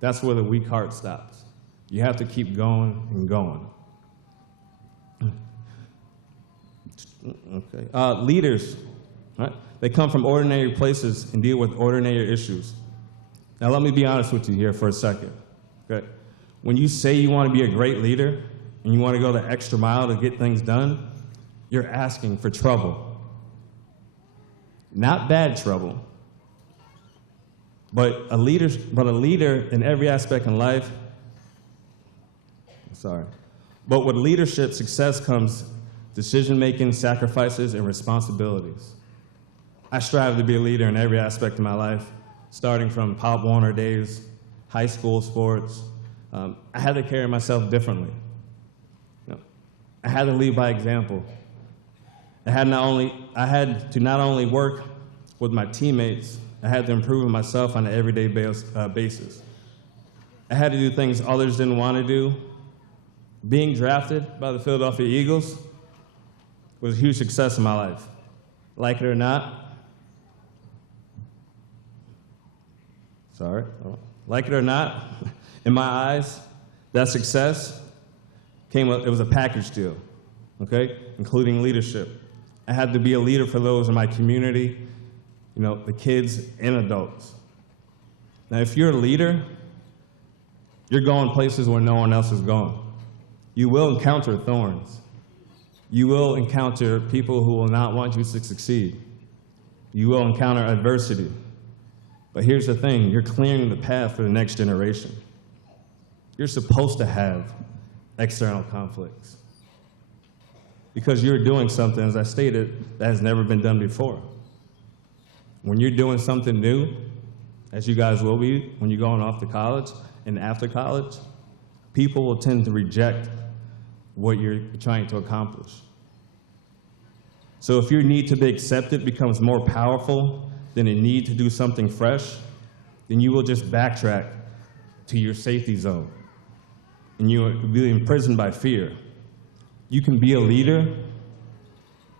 That's where the weak heart stops. You have to keep going and going. Okay. Leaders, right? They come from ordinary places and deal with ordinary issues. Now let me be honest with you here for a second. Okay? When you say you want to be a great leader and you want to go the extra mile to get things done, you're asking for trouble. Not bad trouble, but a leader in every aspect in life. But with leadership, success comes decision-making, sacrifices, and responsibilities. I strive to be a leader in every aspect of my life, starting from Pop Warner days, high school sports. I had to carry myself differently. I had to lead by example. I had to not only work with my teammates, I had to improve myself on an everyday basis. I had to do things others didn't want to do. Being drafted by the Philadelphia Eagles was a huge success in my life. Like it or not, in my eyes, that success it was a package deal, okay? Including leadership. I had to be a leader for those in my community, you know, the kids and adults. Now, if you're a leader, you're going places where no one else is going. You will encounter thorns. You will encounter people who will not want you to succeed. You will encounter adversity. But here's the thing, you're clearing the path for the next generation. You're supposed to have external conflicts because you're doing something, as I stated, that has never been done before. When you're doing something new, as you guys will be when you're going off to college and after college, people will tend to reject what you're trying to accomplish. So if your need to be accepted becomes more powerful than a need to do something fresh, then you will just backtrack to your safety zone. And you will be imprisoned by fear. You can be a leader,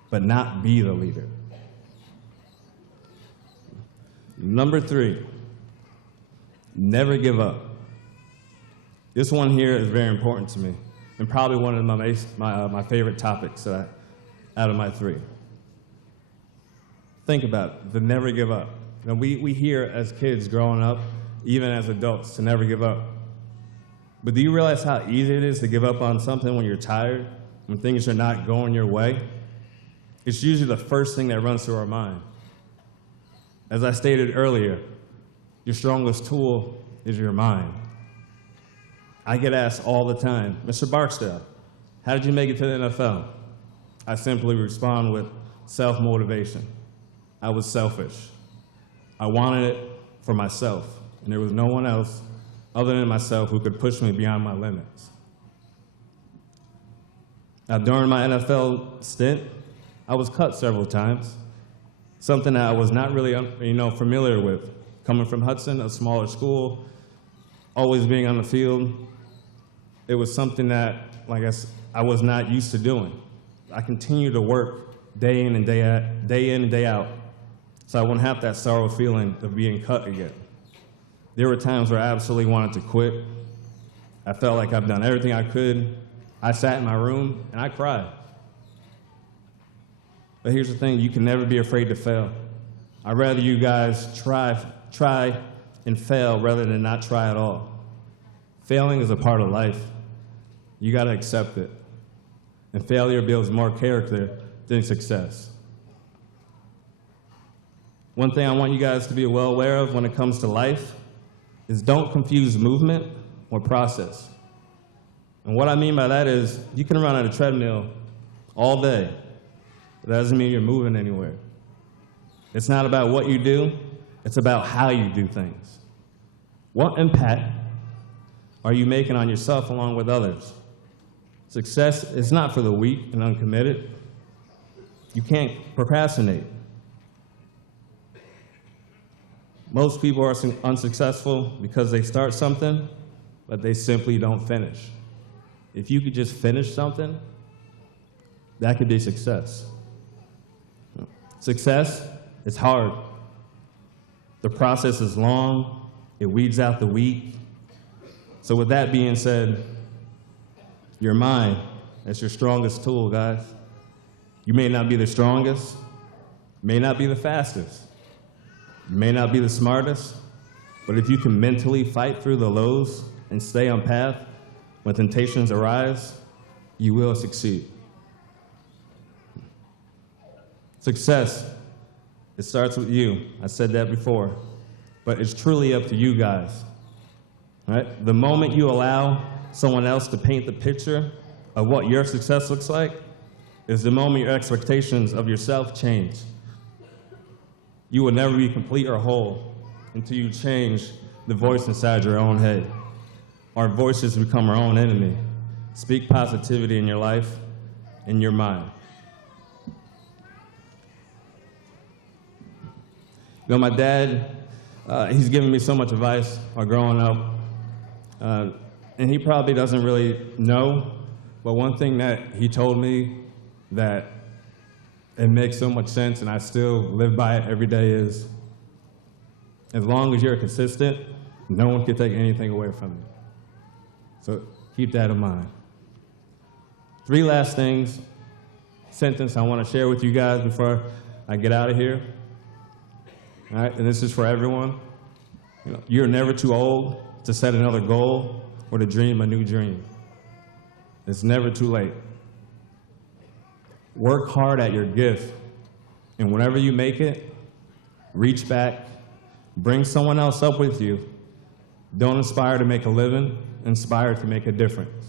but not be the leader. Number 3, never give up. This one here is very important to me, and probably one of my favorite topics out of my 3. Think about it, the never give up. You know, we hear as kids growing up, even as adults, to never give up. But do you realize how easy it is to give up on something when you're tired, when things are not going your way? It's usually the first thing that runs through our mind. As I stated earlier, your strongest tool is your mind. I get asked all the time, Mr. Barksdale, how did you make it to the NFL? I simply respond with self-motivation. I was selfish. I wanted it for myself, and there was no one else other than myself who could push me beyond my limits. Now, during my NFL stint, I was cut several times, something that I was not really familiar with. Coming from Hudson, a smaller school, always being on the field, it was something that, I was not used to doing. I continued to work day in and day out, so I wouldn't have that sorrow feeling of being cut again. There were times where I absolutely wanted to quit. I felt like I've done everything I could. I sat in my room and I cried. But here's the thing, you can never be afraid to fail. I'd rather you guys try and fail rather than not try at all. Failing is a part of life. You gotta accept it. And failure builds more character than success. One thing I want you guys to be well aware of when it comes to life is don't confuse movement or process. And what I mean by that is you can run on a treadmill all day, but that doesn't mean you're moving anywhere. It's not about what you do, it's about how you do things. What impact are you making on yourself along with others? Success is not for the weak and uncommitted. You can't procrastinate. Most people are unsuccessful because they start something, but they simply don't finish. If you could just finish something, that could be success. Success is hard. The process is long. It weeds out the weak. So with that being said, your mind, that's your strongest tool, guys. You may not be the strongest, may not be the fastest, you may not be the smartest, but if you can mentally fight through the lows and stay on path when temptations arise, you will succeed. Success, it starts with you. I said that before, but it's truly up to you guys. Right? The moment you allow someone else to paint the picture of what your success looks like is the moment your expectations of yourself change. You will never be complete or whole until you change the voice inside your own head. Our voices become our own enemy. Speak positivity in your life, in your mind. You know, my dad, he's given me so much advice while growing up, and he probably doesn't really know, but one thing that he told me that it makes so much sense, and I still live by it every day, is as long as you're consistent, no one can take anything away from you. So keep that in mind. 3 last things sentence I want to share with you guys before I get out of here. All right, and this is for everyone. You're never too old to set another goal or to dream a new dream. It's never too late. Work hard at your gift, and whenever you make it, reach back, bring someone else up with you. Don't aspire to make a living, inspire to make a difference.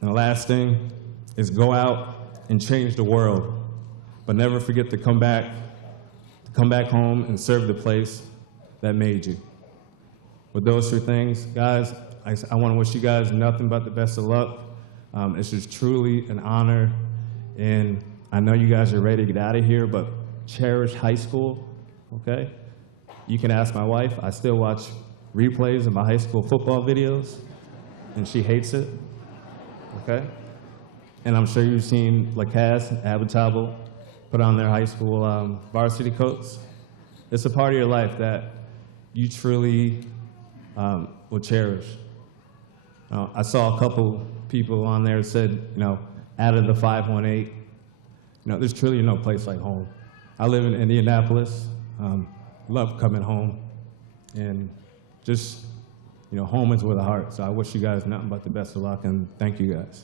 And the last thing is go out and change the world, but never forget to come back home and serve the place that made you. With those 3 things, guys, I want to wish you guys nothing but the best of luck. It's just truly an honor, and I know you guys are ready to get out of here, but cherish high school, okay? You can ask my wife. I still watch replays of my high school football videos, and she hates it, okay? And I'm sure you've seen Lacasse and Abernathy put on their high school varsity coats. It's a part of your life that you truly will cherish. I saw a couple people on there that said, out of the 518, there's truly no place like home. I live in Indianapolis, love coming home, and just, home is with a heart. So I wish you guys nothing but the best of luck, and thank you guys.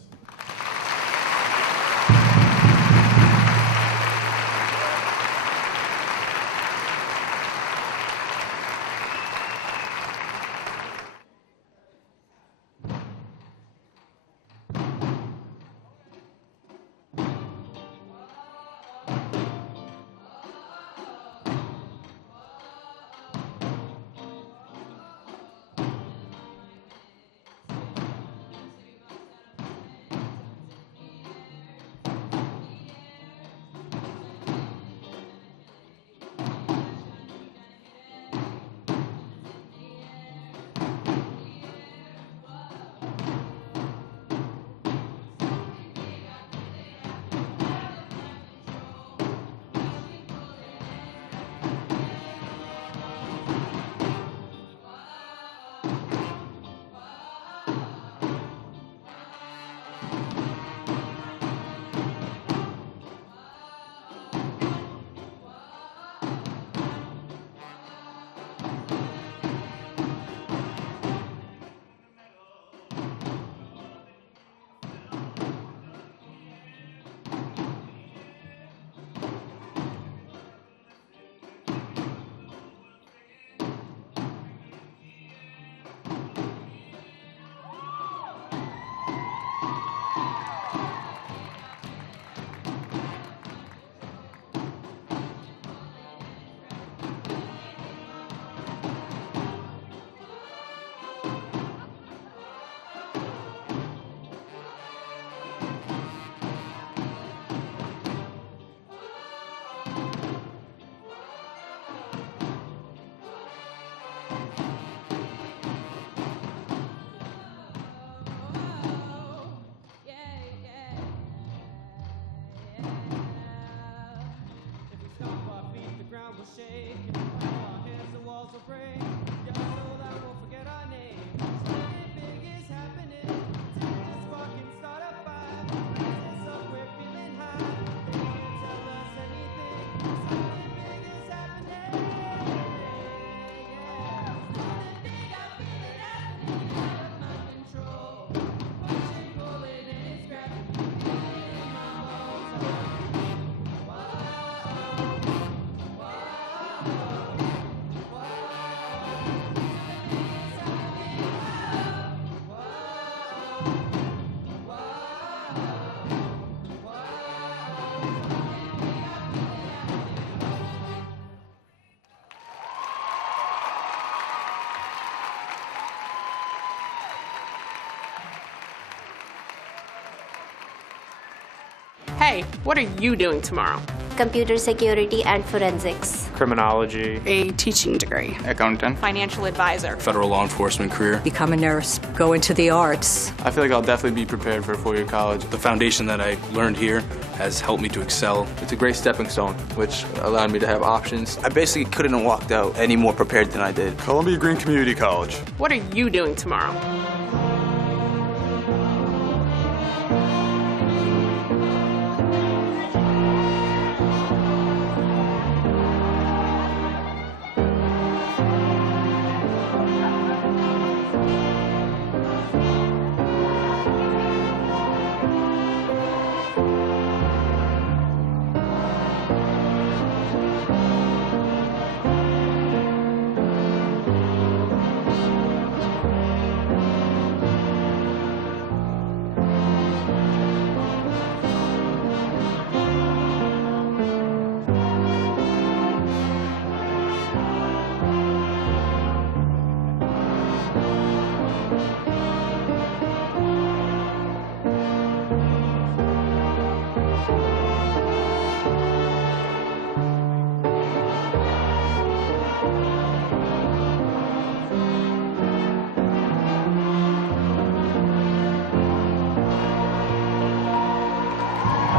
Hey, what are you doing tomorrow? Computer security and forensics. Criminology. A teaching degree. Accountant. Financial advisor. Federal law enforcement career. Become a nurse. Go into the arts. I feel like I'll definitely be prepared for a 4-year college. The foundation that I learned here has helped me to excel. It's a great stepping stone, which allowed me to have options. I basically couldn't have walked out any more prepared than I did. Columbia Green Community College. What are you doing tomorrow?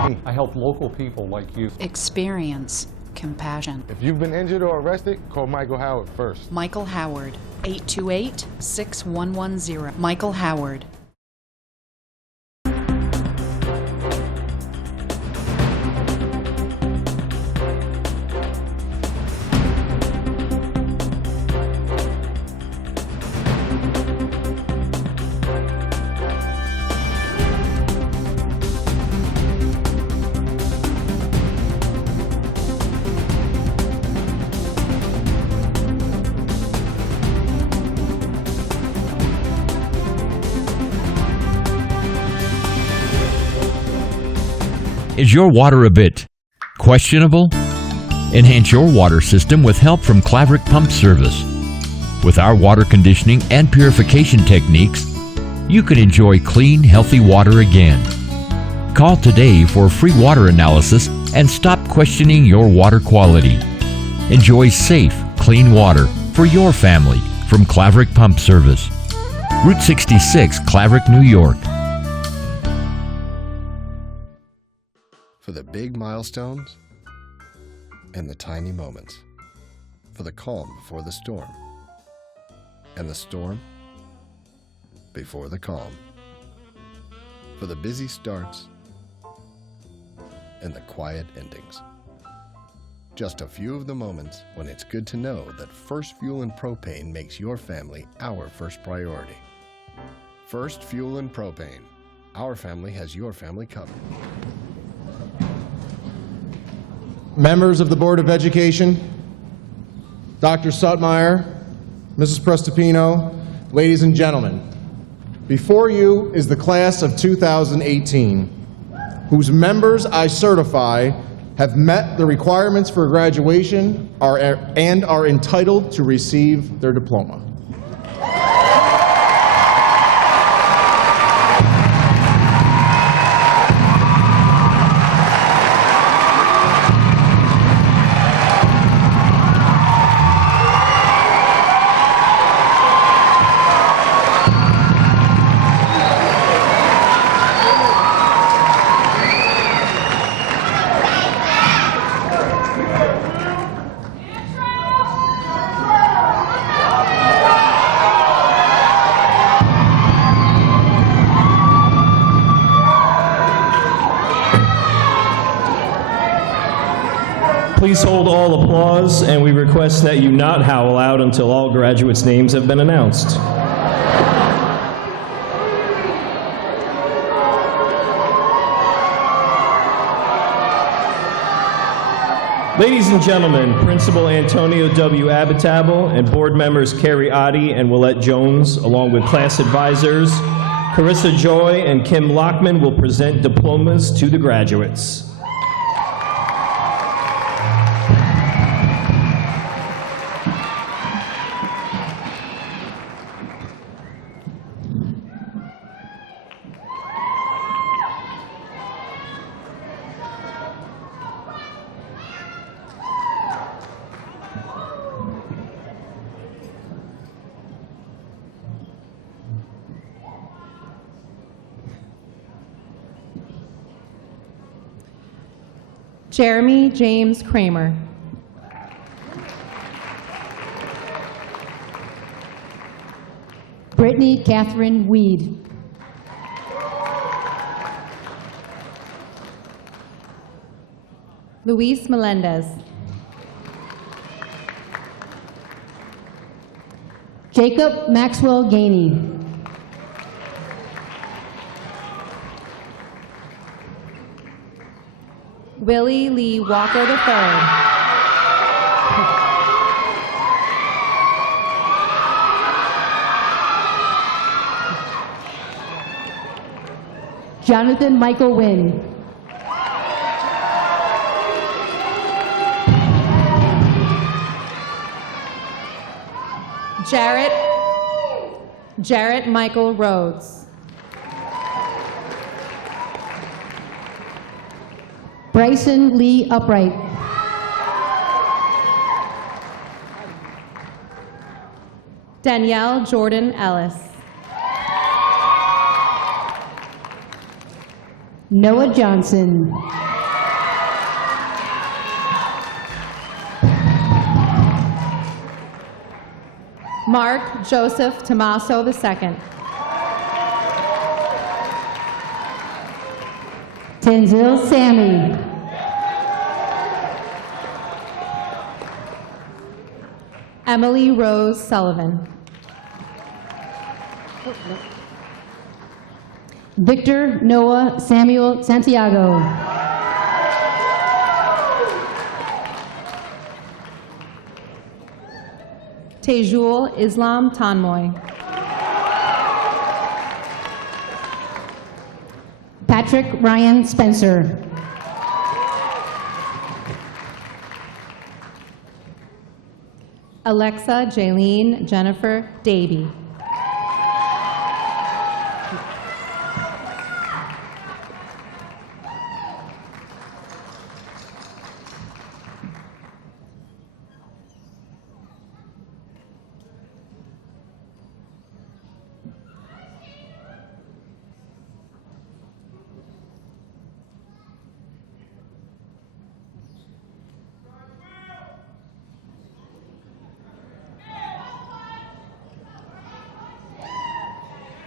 me. I help local people like you. Experience compassion. If you've been injured or arrested, call Michael Howard first. Michael Howard, 828-6110. Michael Howard. Is your water a bit questionable? Enhance your water system with help from Claverick Pump Service. With our water conditioning and purification techniques, you can enjoy clean, healthy water again. Call today for a free water analysis and stop questioning your water quality. Enjoy safe, clean water for your family from Claverick Pump Service. Route 66, Claverick, New York. For the big milestones and the tiny moments. For the calm before the storm. And the storm before the calm. For the busy starts and the quiet endings. Just a few of the moments when it's good to know that First Fuel and Propane makes your family our first priority. First Fuel and Propane. Our family has your family covered. Members of the Board of Education, Dr. Sutmeyer, Mrs. Prestopino, ladies and gentlemen, before you is the class of 2018, whose members I certify have met the requirements for graduation and are entitled to receive their diploma. Please hold all applause, and we request that you not howl out until all graduates' names have been announced. Ladies and gentlemen, Principal Antonio W. Abitable and board members Carrie Oddie and Willette Jones, along with class advisors Carissa Joy and Kim Lockman, will present diplomas to the graduates. Jeremy James Kramer. Brittany Catherine Weed. Luis Melendez. Jacob Maxwell Gainey. Willie Lee Walker III. Jonathan Michael Wynn. Jarrett Michael Rhodes. Bryson Lee Upright. Danielle Jordan Ellis. Noah Johnson. Marc Joseph Tommaso II. Tenzil Sammy. Emily Rose Sullivan. Victor Noah Samuel Santiago. Tejul Islam Tanmoy. Patrick Ryan Spencer. Alexa Jaylene Jennifer Davey.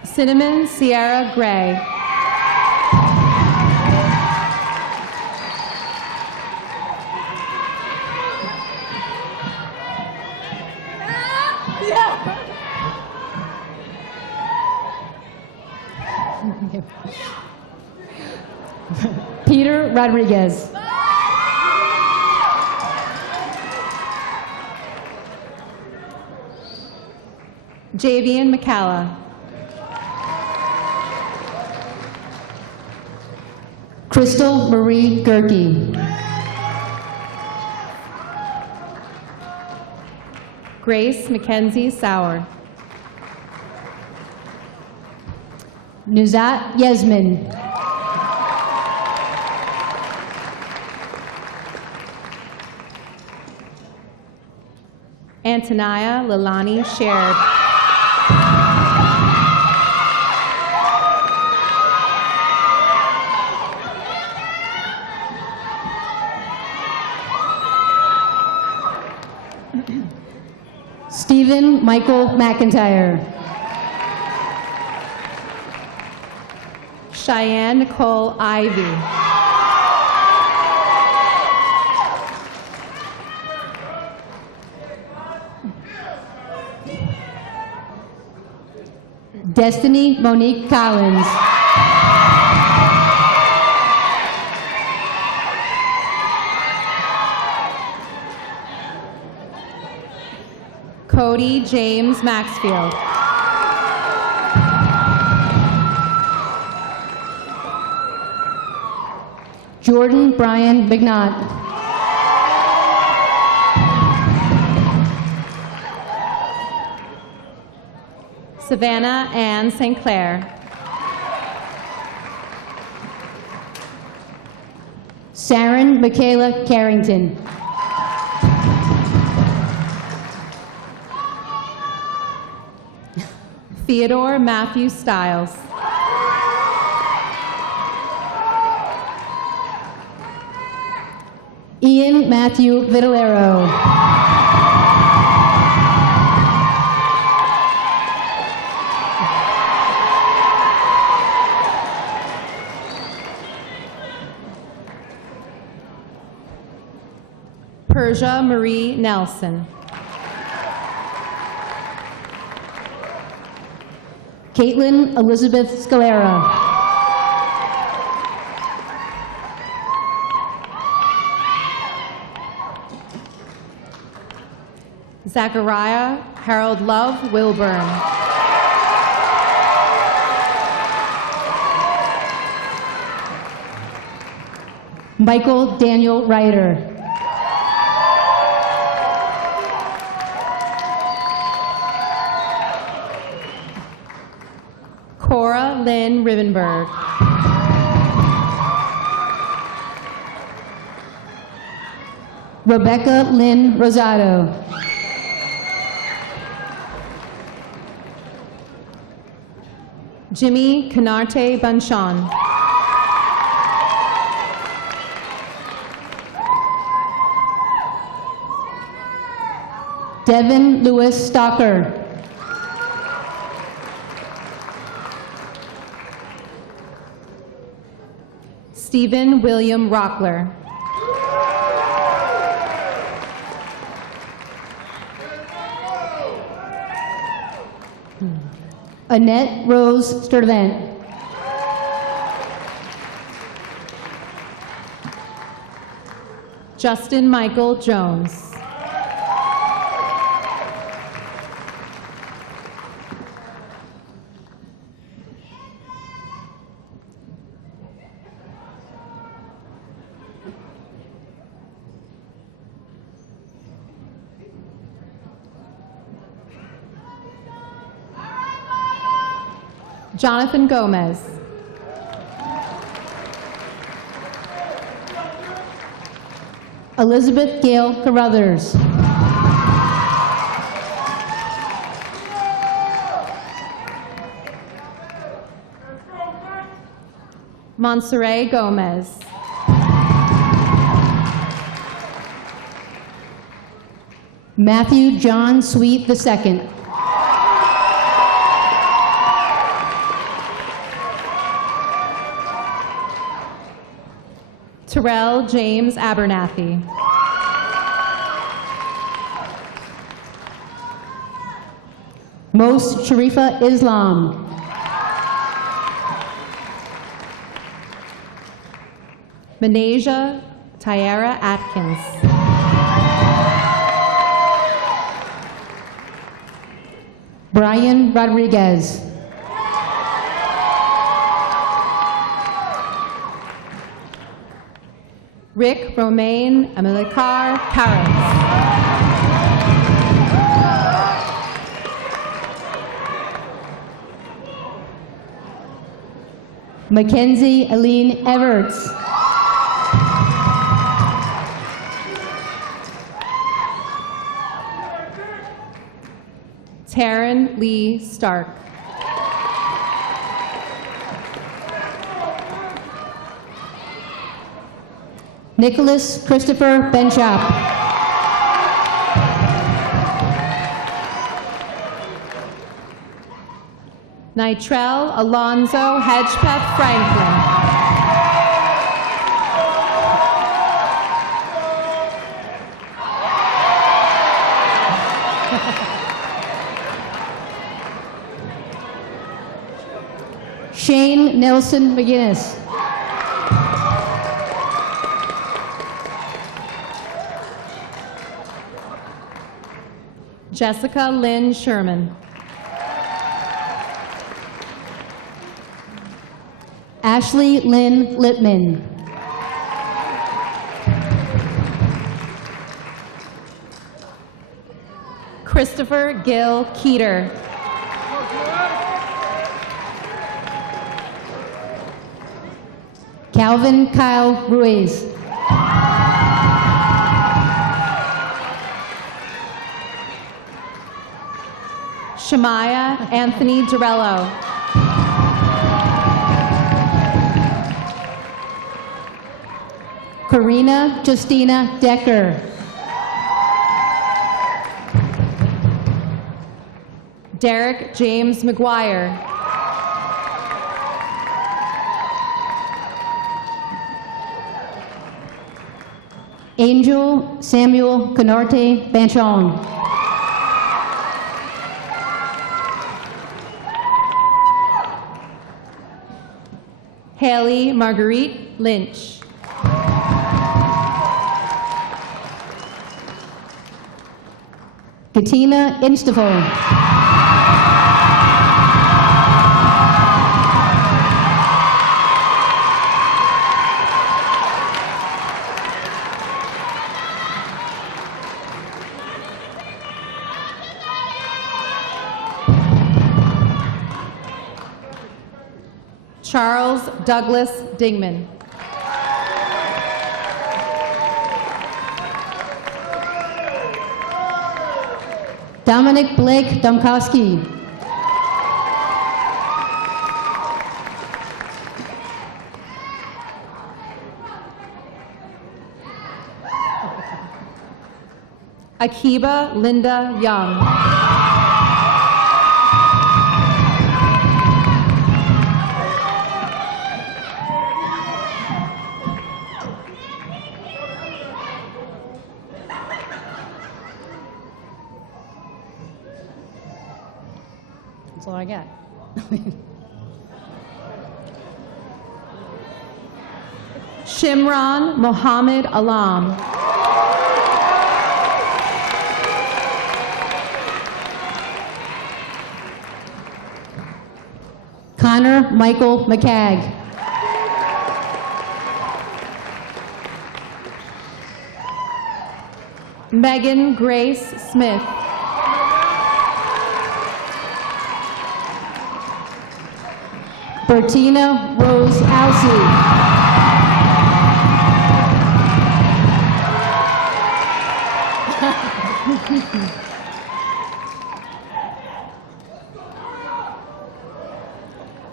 Cinnamon Sierra Gray. Peter Rodriguez. Javian McCalla. Crystal Marie Gerke. Grace Mackenzie Sauer. Nuzat Yasmin. Antonia Lalani Shared. Stephen Michael McIntyre. Cheyenne Nicole Ivy. Destiny Monique Collins. Cody James Maxfield. Jordan Brian Bignot. Savannah Ann St. Clair. Saren Michaela Carrington. Theodore Matthew Stiles. Ian Matthew Vitalero. Persia Marie Nelson. Caitlin Elizabeth Scalera. Zachariah Harold Love Wilburn. Michael Daniel Ryder. Cora Lynn Rivenberg. Rebecca Lynn Rosado. Jimmy Canarte Banchon. Devin Lewis Stalker. Stephen William Rockler. Annette Rose Sturdivant. Justin Michael Jones. Jonathan Gomez. Elizabeth Gail Carruthers. Monserrat Gomez. Matthew John Sweet II. Terrel James Abernathy. Most Sharifa Islam. Manazhia Ty-Erra Atkins. Brian Rodriguez. Rick Romain Amilcar Carras. Mackenzie Aline Everts. Taryn Lee Stark. Nicholas Christopher Benschop. Nitrell Alonzo Hedgepeth Franklin. Shane Nelson McGinnis. Jessica Lynn Sherman. Ashley Lynn Lipman. Christopher Gill Keeter. Calvin Kyle Ruiz. Shamyah Anthony-Derello. Karina Justina Decker. Derek James McGuire. Angel Samuel Canarte Banchon. Hailey Marguerite Lynch. Katina Instafo. Charles Douglas Dingman. Dominic Blake Domkowski. Akiba Linda Young. That's all I got. Shimran Mohammad Alam. Connor Michael McCagg. Megan Grace Smith. Bertina Rose Alce.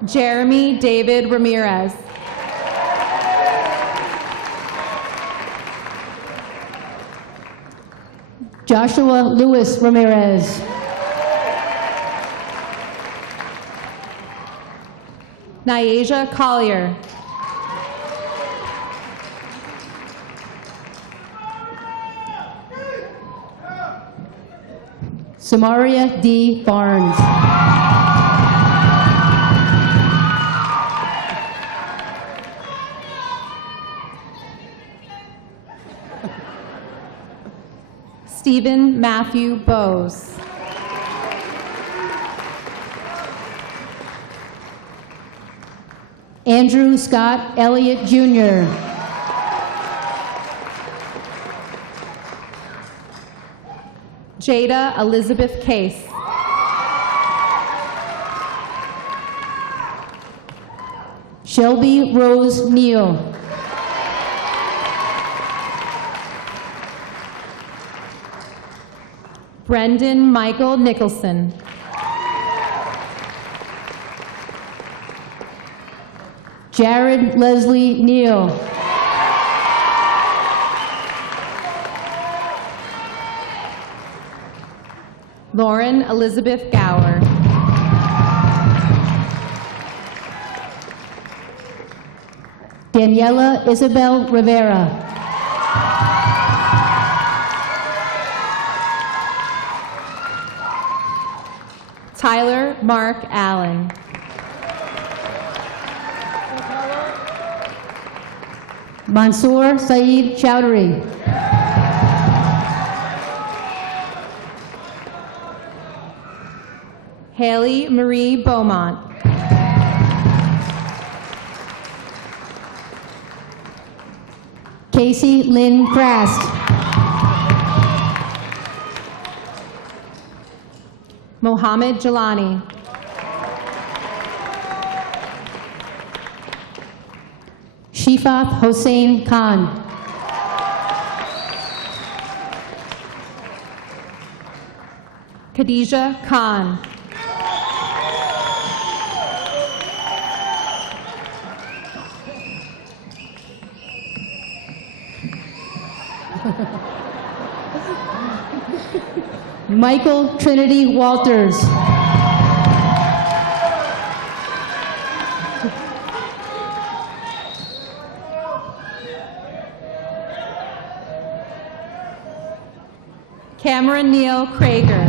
Jeremy David Ramirez. Joshua Lewis Ramirez. Nyasia Collier. Samaria Dee Barnes. Stephen Matthew Bowes. Andrew Scott Elliott Jr. Jada Elizabeth Case. Shelby Rose Neal. Brendan Michael Nicholson. Jared Leslie Neal. Lauren Elizabeth Gower. Daniela Isabel Rivera. Tyler Mark Allen. Mansoor Saeed Chowdhury. Hailey Marie Beaumont. Casey Lynn Crast. Mohammad Jelani. Shifat Hossein Khan. Khadija Khan. Michael Trinity Walters. Cameron Neal Krager.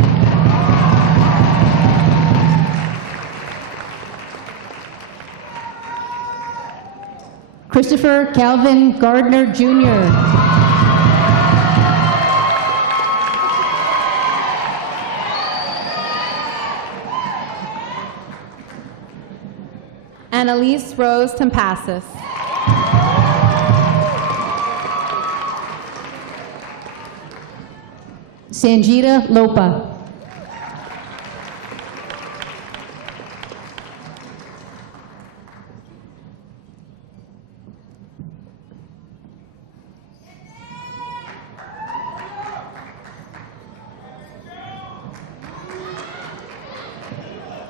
Christopher Calvin Gardner Jr. Annalise Rose Tempasis. Sanjita Lopa.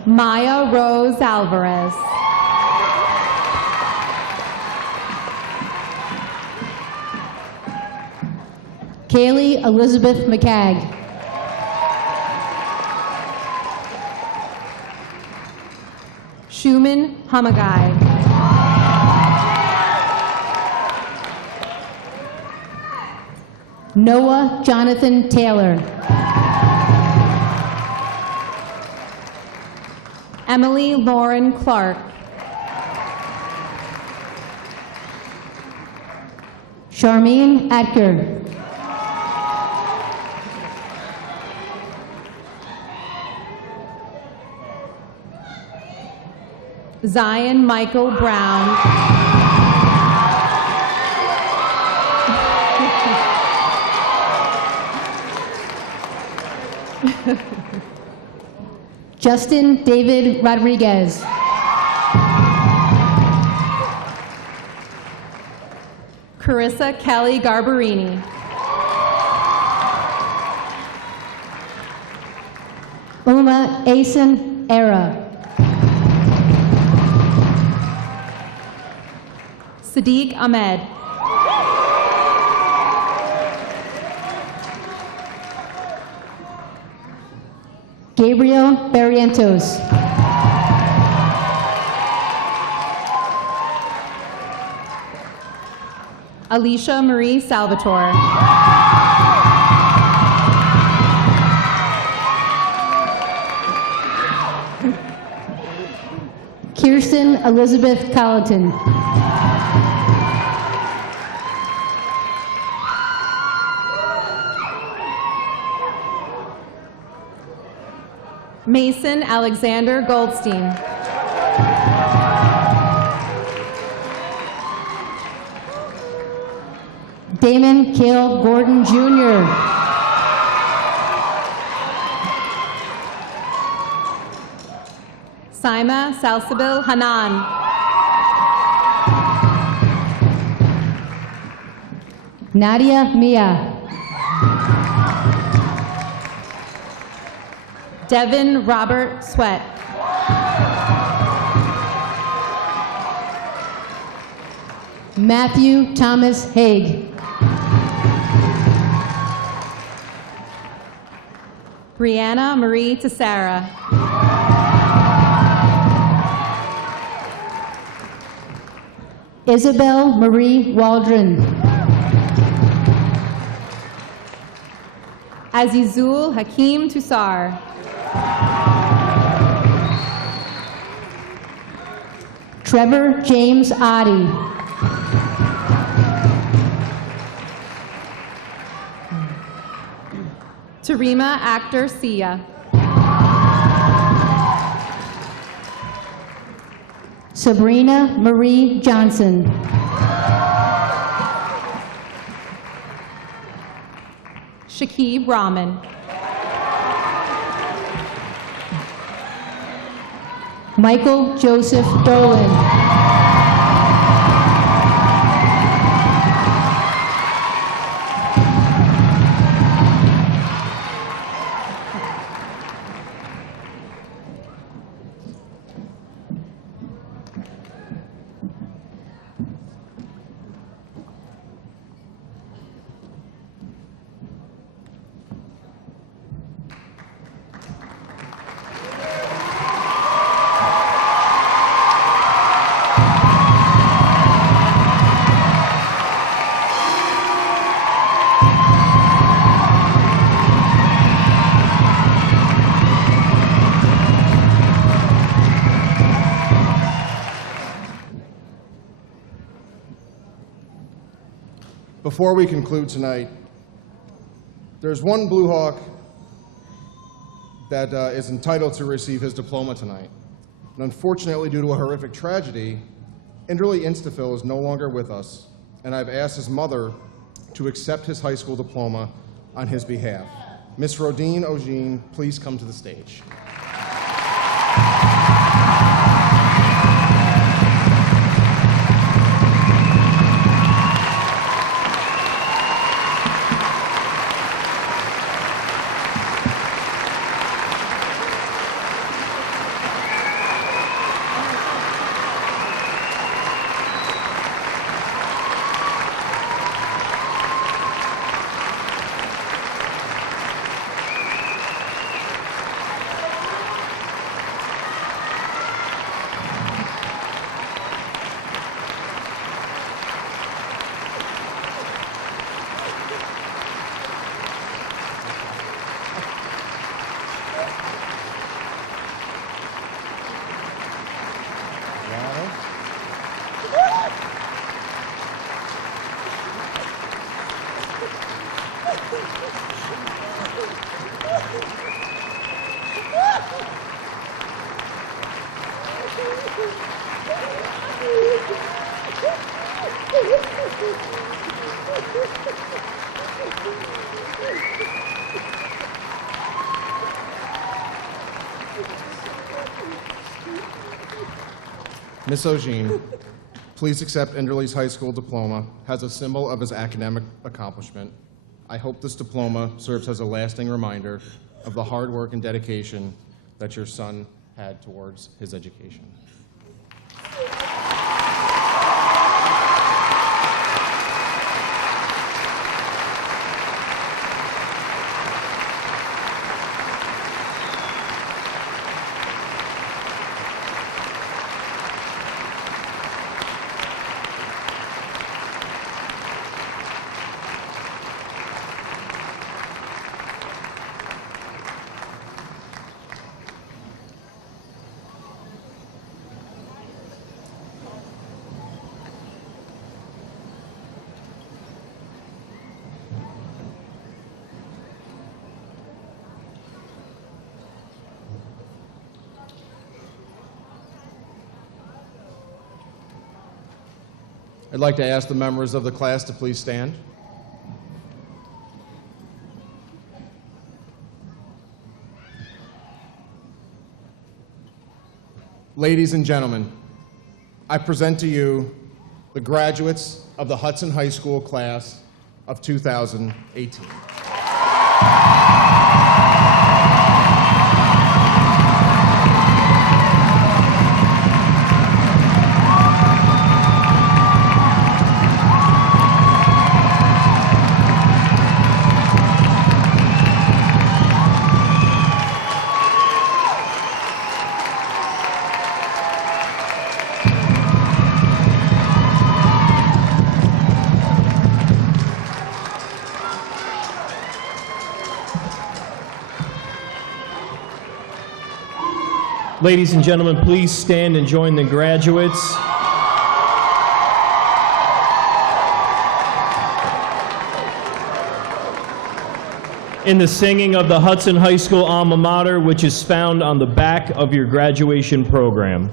Maya Rose Alvarez. Kaylee Elizabeth McCagg. Shuman Hamagai. Noah Jonathan Taylor. Emily Lauren Clark. Sharmin Akther. Zyan Michael Brown. Justin David Rodriguez. Carissa Kelly Garbarini. Ummeh Ehsan Era. Siddique Ahmed. Gabriel Barrientos. Alicia Marie Salvatore. Kirsten Elizabeth Colleton. Mason Alexander Goldstein. Damon Cale Gordon Jr. Saima Salsabil Hanan. Nadia Mia. Devin Robert Sweat. Matthew Thomas Haig. Brianna Marie Tessera. Isabel Marie Waldron. Azizul Hakim Tussar. Trevor James Oddie. Terima Akther Sia. Sabrina Marie Johnson. Shakib Rahman. Michael Joseph Dolan. Before we conclude tonight, there's one Blue Hawk that is entitled to receive his diploma tonight. And unfortunately, due to a horrific tragedy, Inderly Instafil is no longer with us, and I've asked his mother to accept his high school diploma on his behalf. Miss Rodine Ogine, please come to the stage. Miss Ogine, please accept Enderley's high school diploma as a symbol of his academic accomplishment. I hope this diploma serves as a lasting reminder of the hard work and dedication that your son had towards his education. I'd like to ask the members of the class to please stand. Ladies and gentlemen, I present to you the graduates of the Hudson High School class of 2018. Ladies and gentlemen, please stand and join the graduates. In the singing of the Hudson High School alma mater, which is found on the back of your graduation program.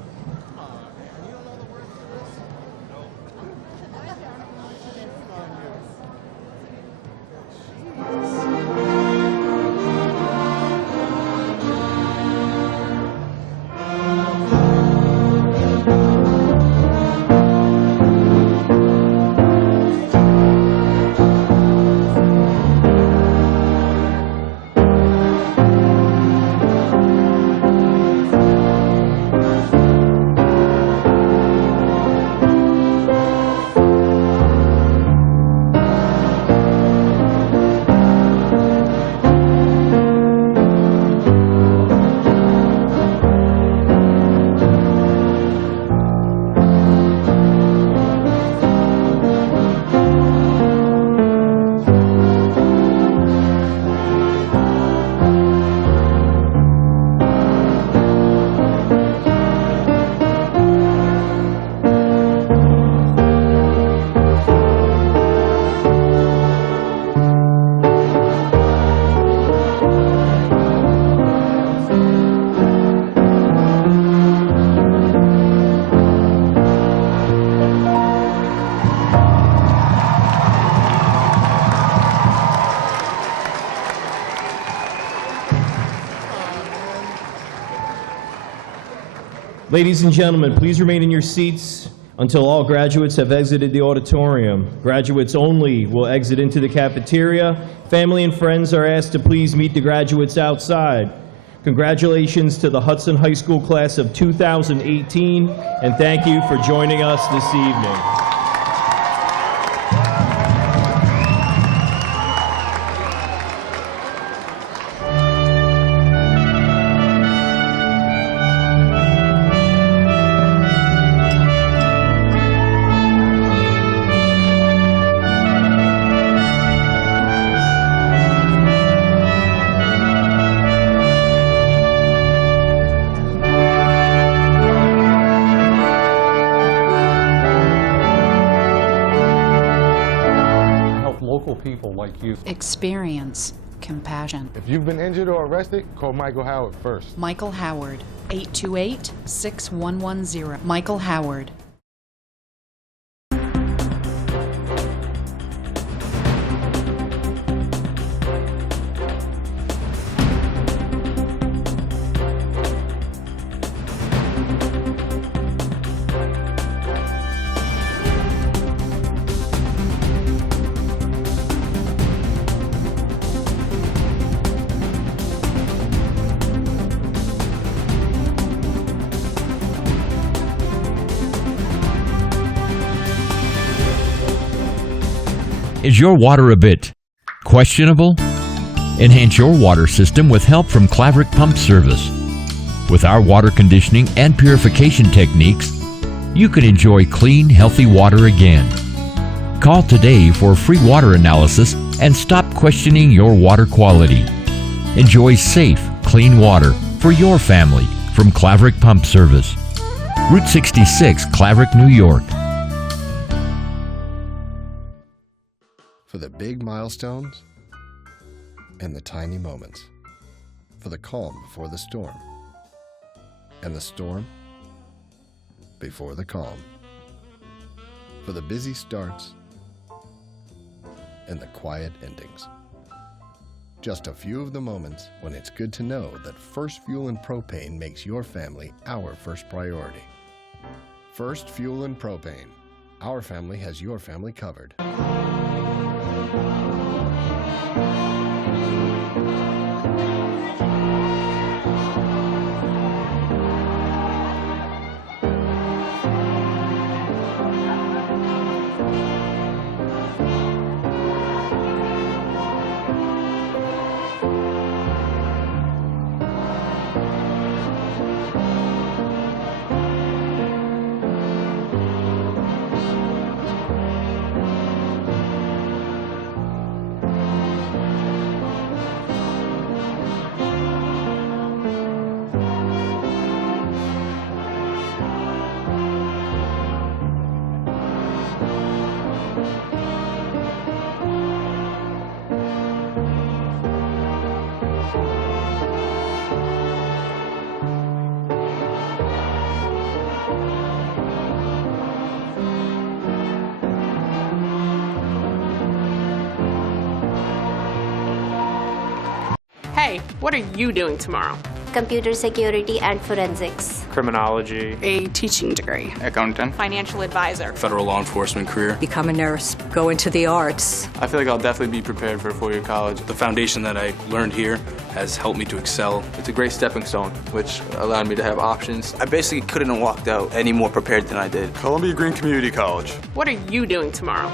Ladies and gentlemen, please remain in your seats until all graduates have exited the auditorium. Graduates only will exit into the cafeteria. Family and friends are asked to please meet the graduates outside. Congratulations to the Hudson High School class of 2018, and thank you for joining us this evening. People like you. Experience Compassion. If you've been injured or arrested, call Michael Howard first. Michael Howard, 828-6110. Michael Howard. Is your water a bit questionable? Enhance your water system with help from Claverick Pump Service. With our water conditioning and purification techniques, you can enjoy clean, healthy water again. Call today for a free water analysis and stop questioning your water quality. Enjoy safe, clean water for your family from Claverick Pump Service. Route 66, Claverick, New York. For the big milestones and the tiny moments. For the calm before the storm. And the storm before the calm. For the busy starts and the quiet endings. Just a few of the moments when it's good to know that First Fuel and Propane makes your family our first priority. First Fuel and Propane. Our family has your family covered. Hey, what are you doing tomorrow? Computer security and forensics. Criminology. A teaching degree. Accountant. Financial advisor. Federal law enforcement career. Become a nurse. Go into the arts. I feel like I'll definitely be prepared for a four-year college. The foundation that I learned here has helped me to excel. It's a great stepping stone, which allowed me to have options. I basically couldn't have walked out any more prepared than I did. Columbia Green Community College. What are you doing tomorrow?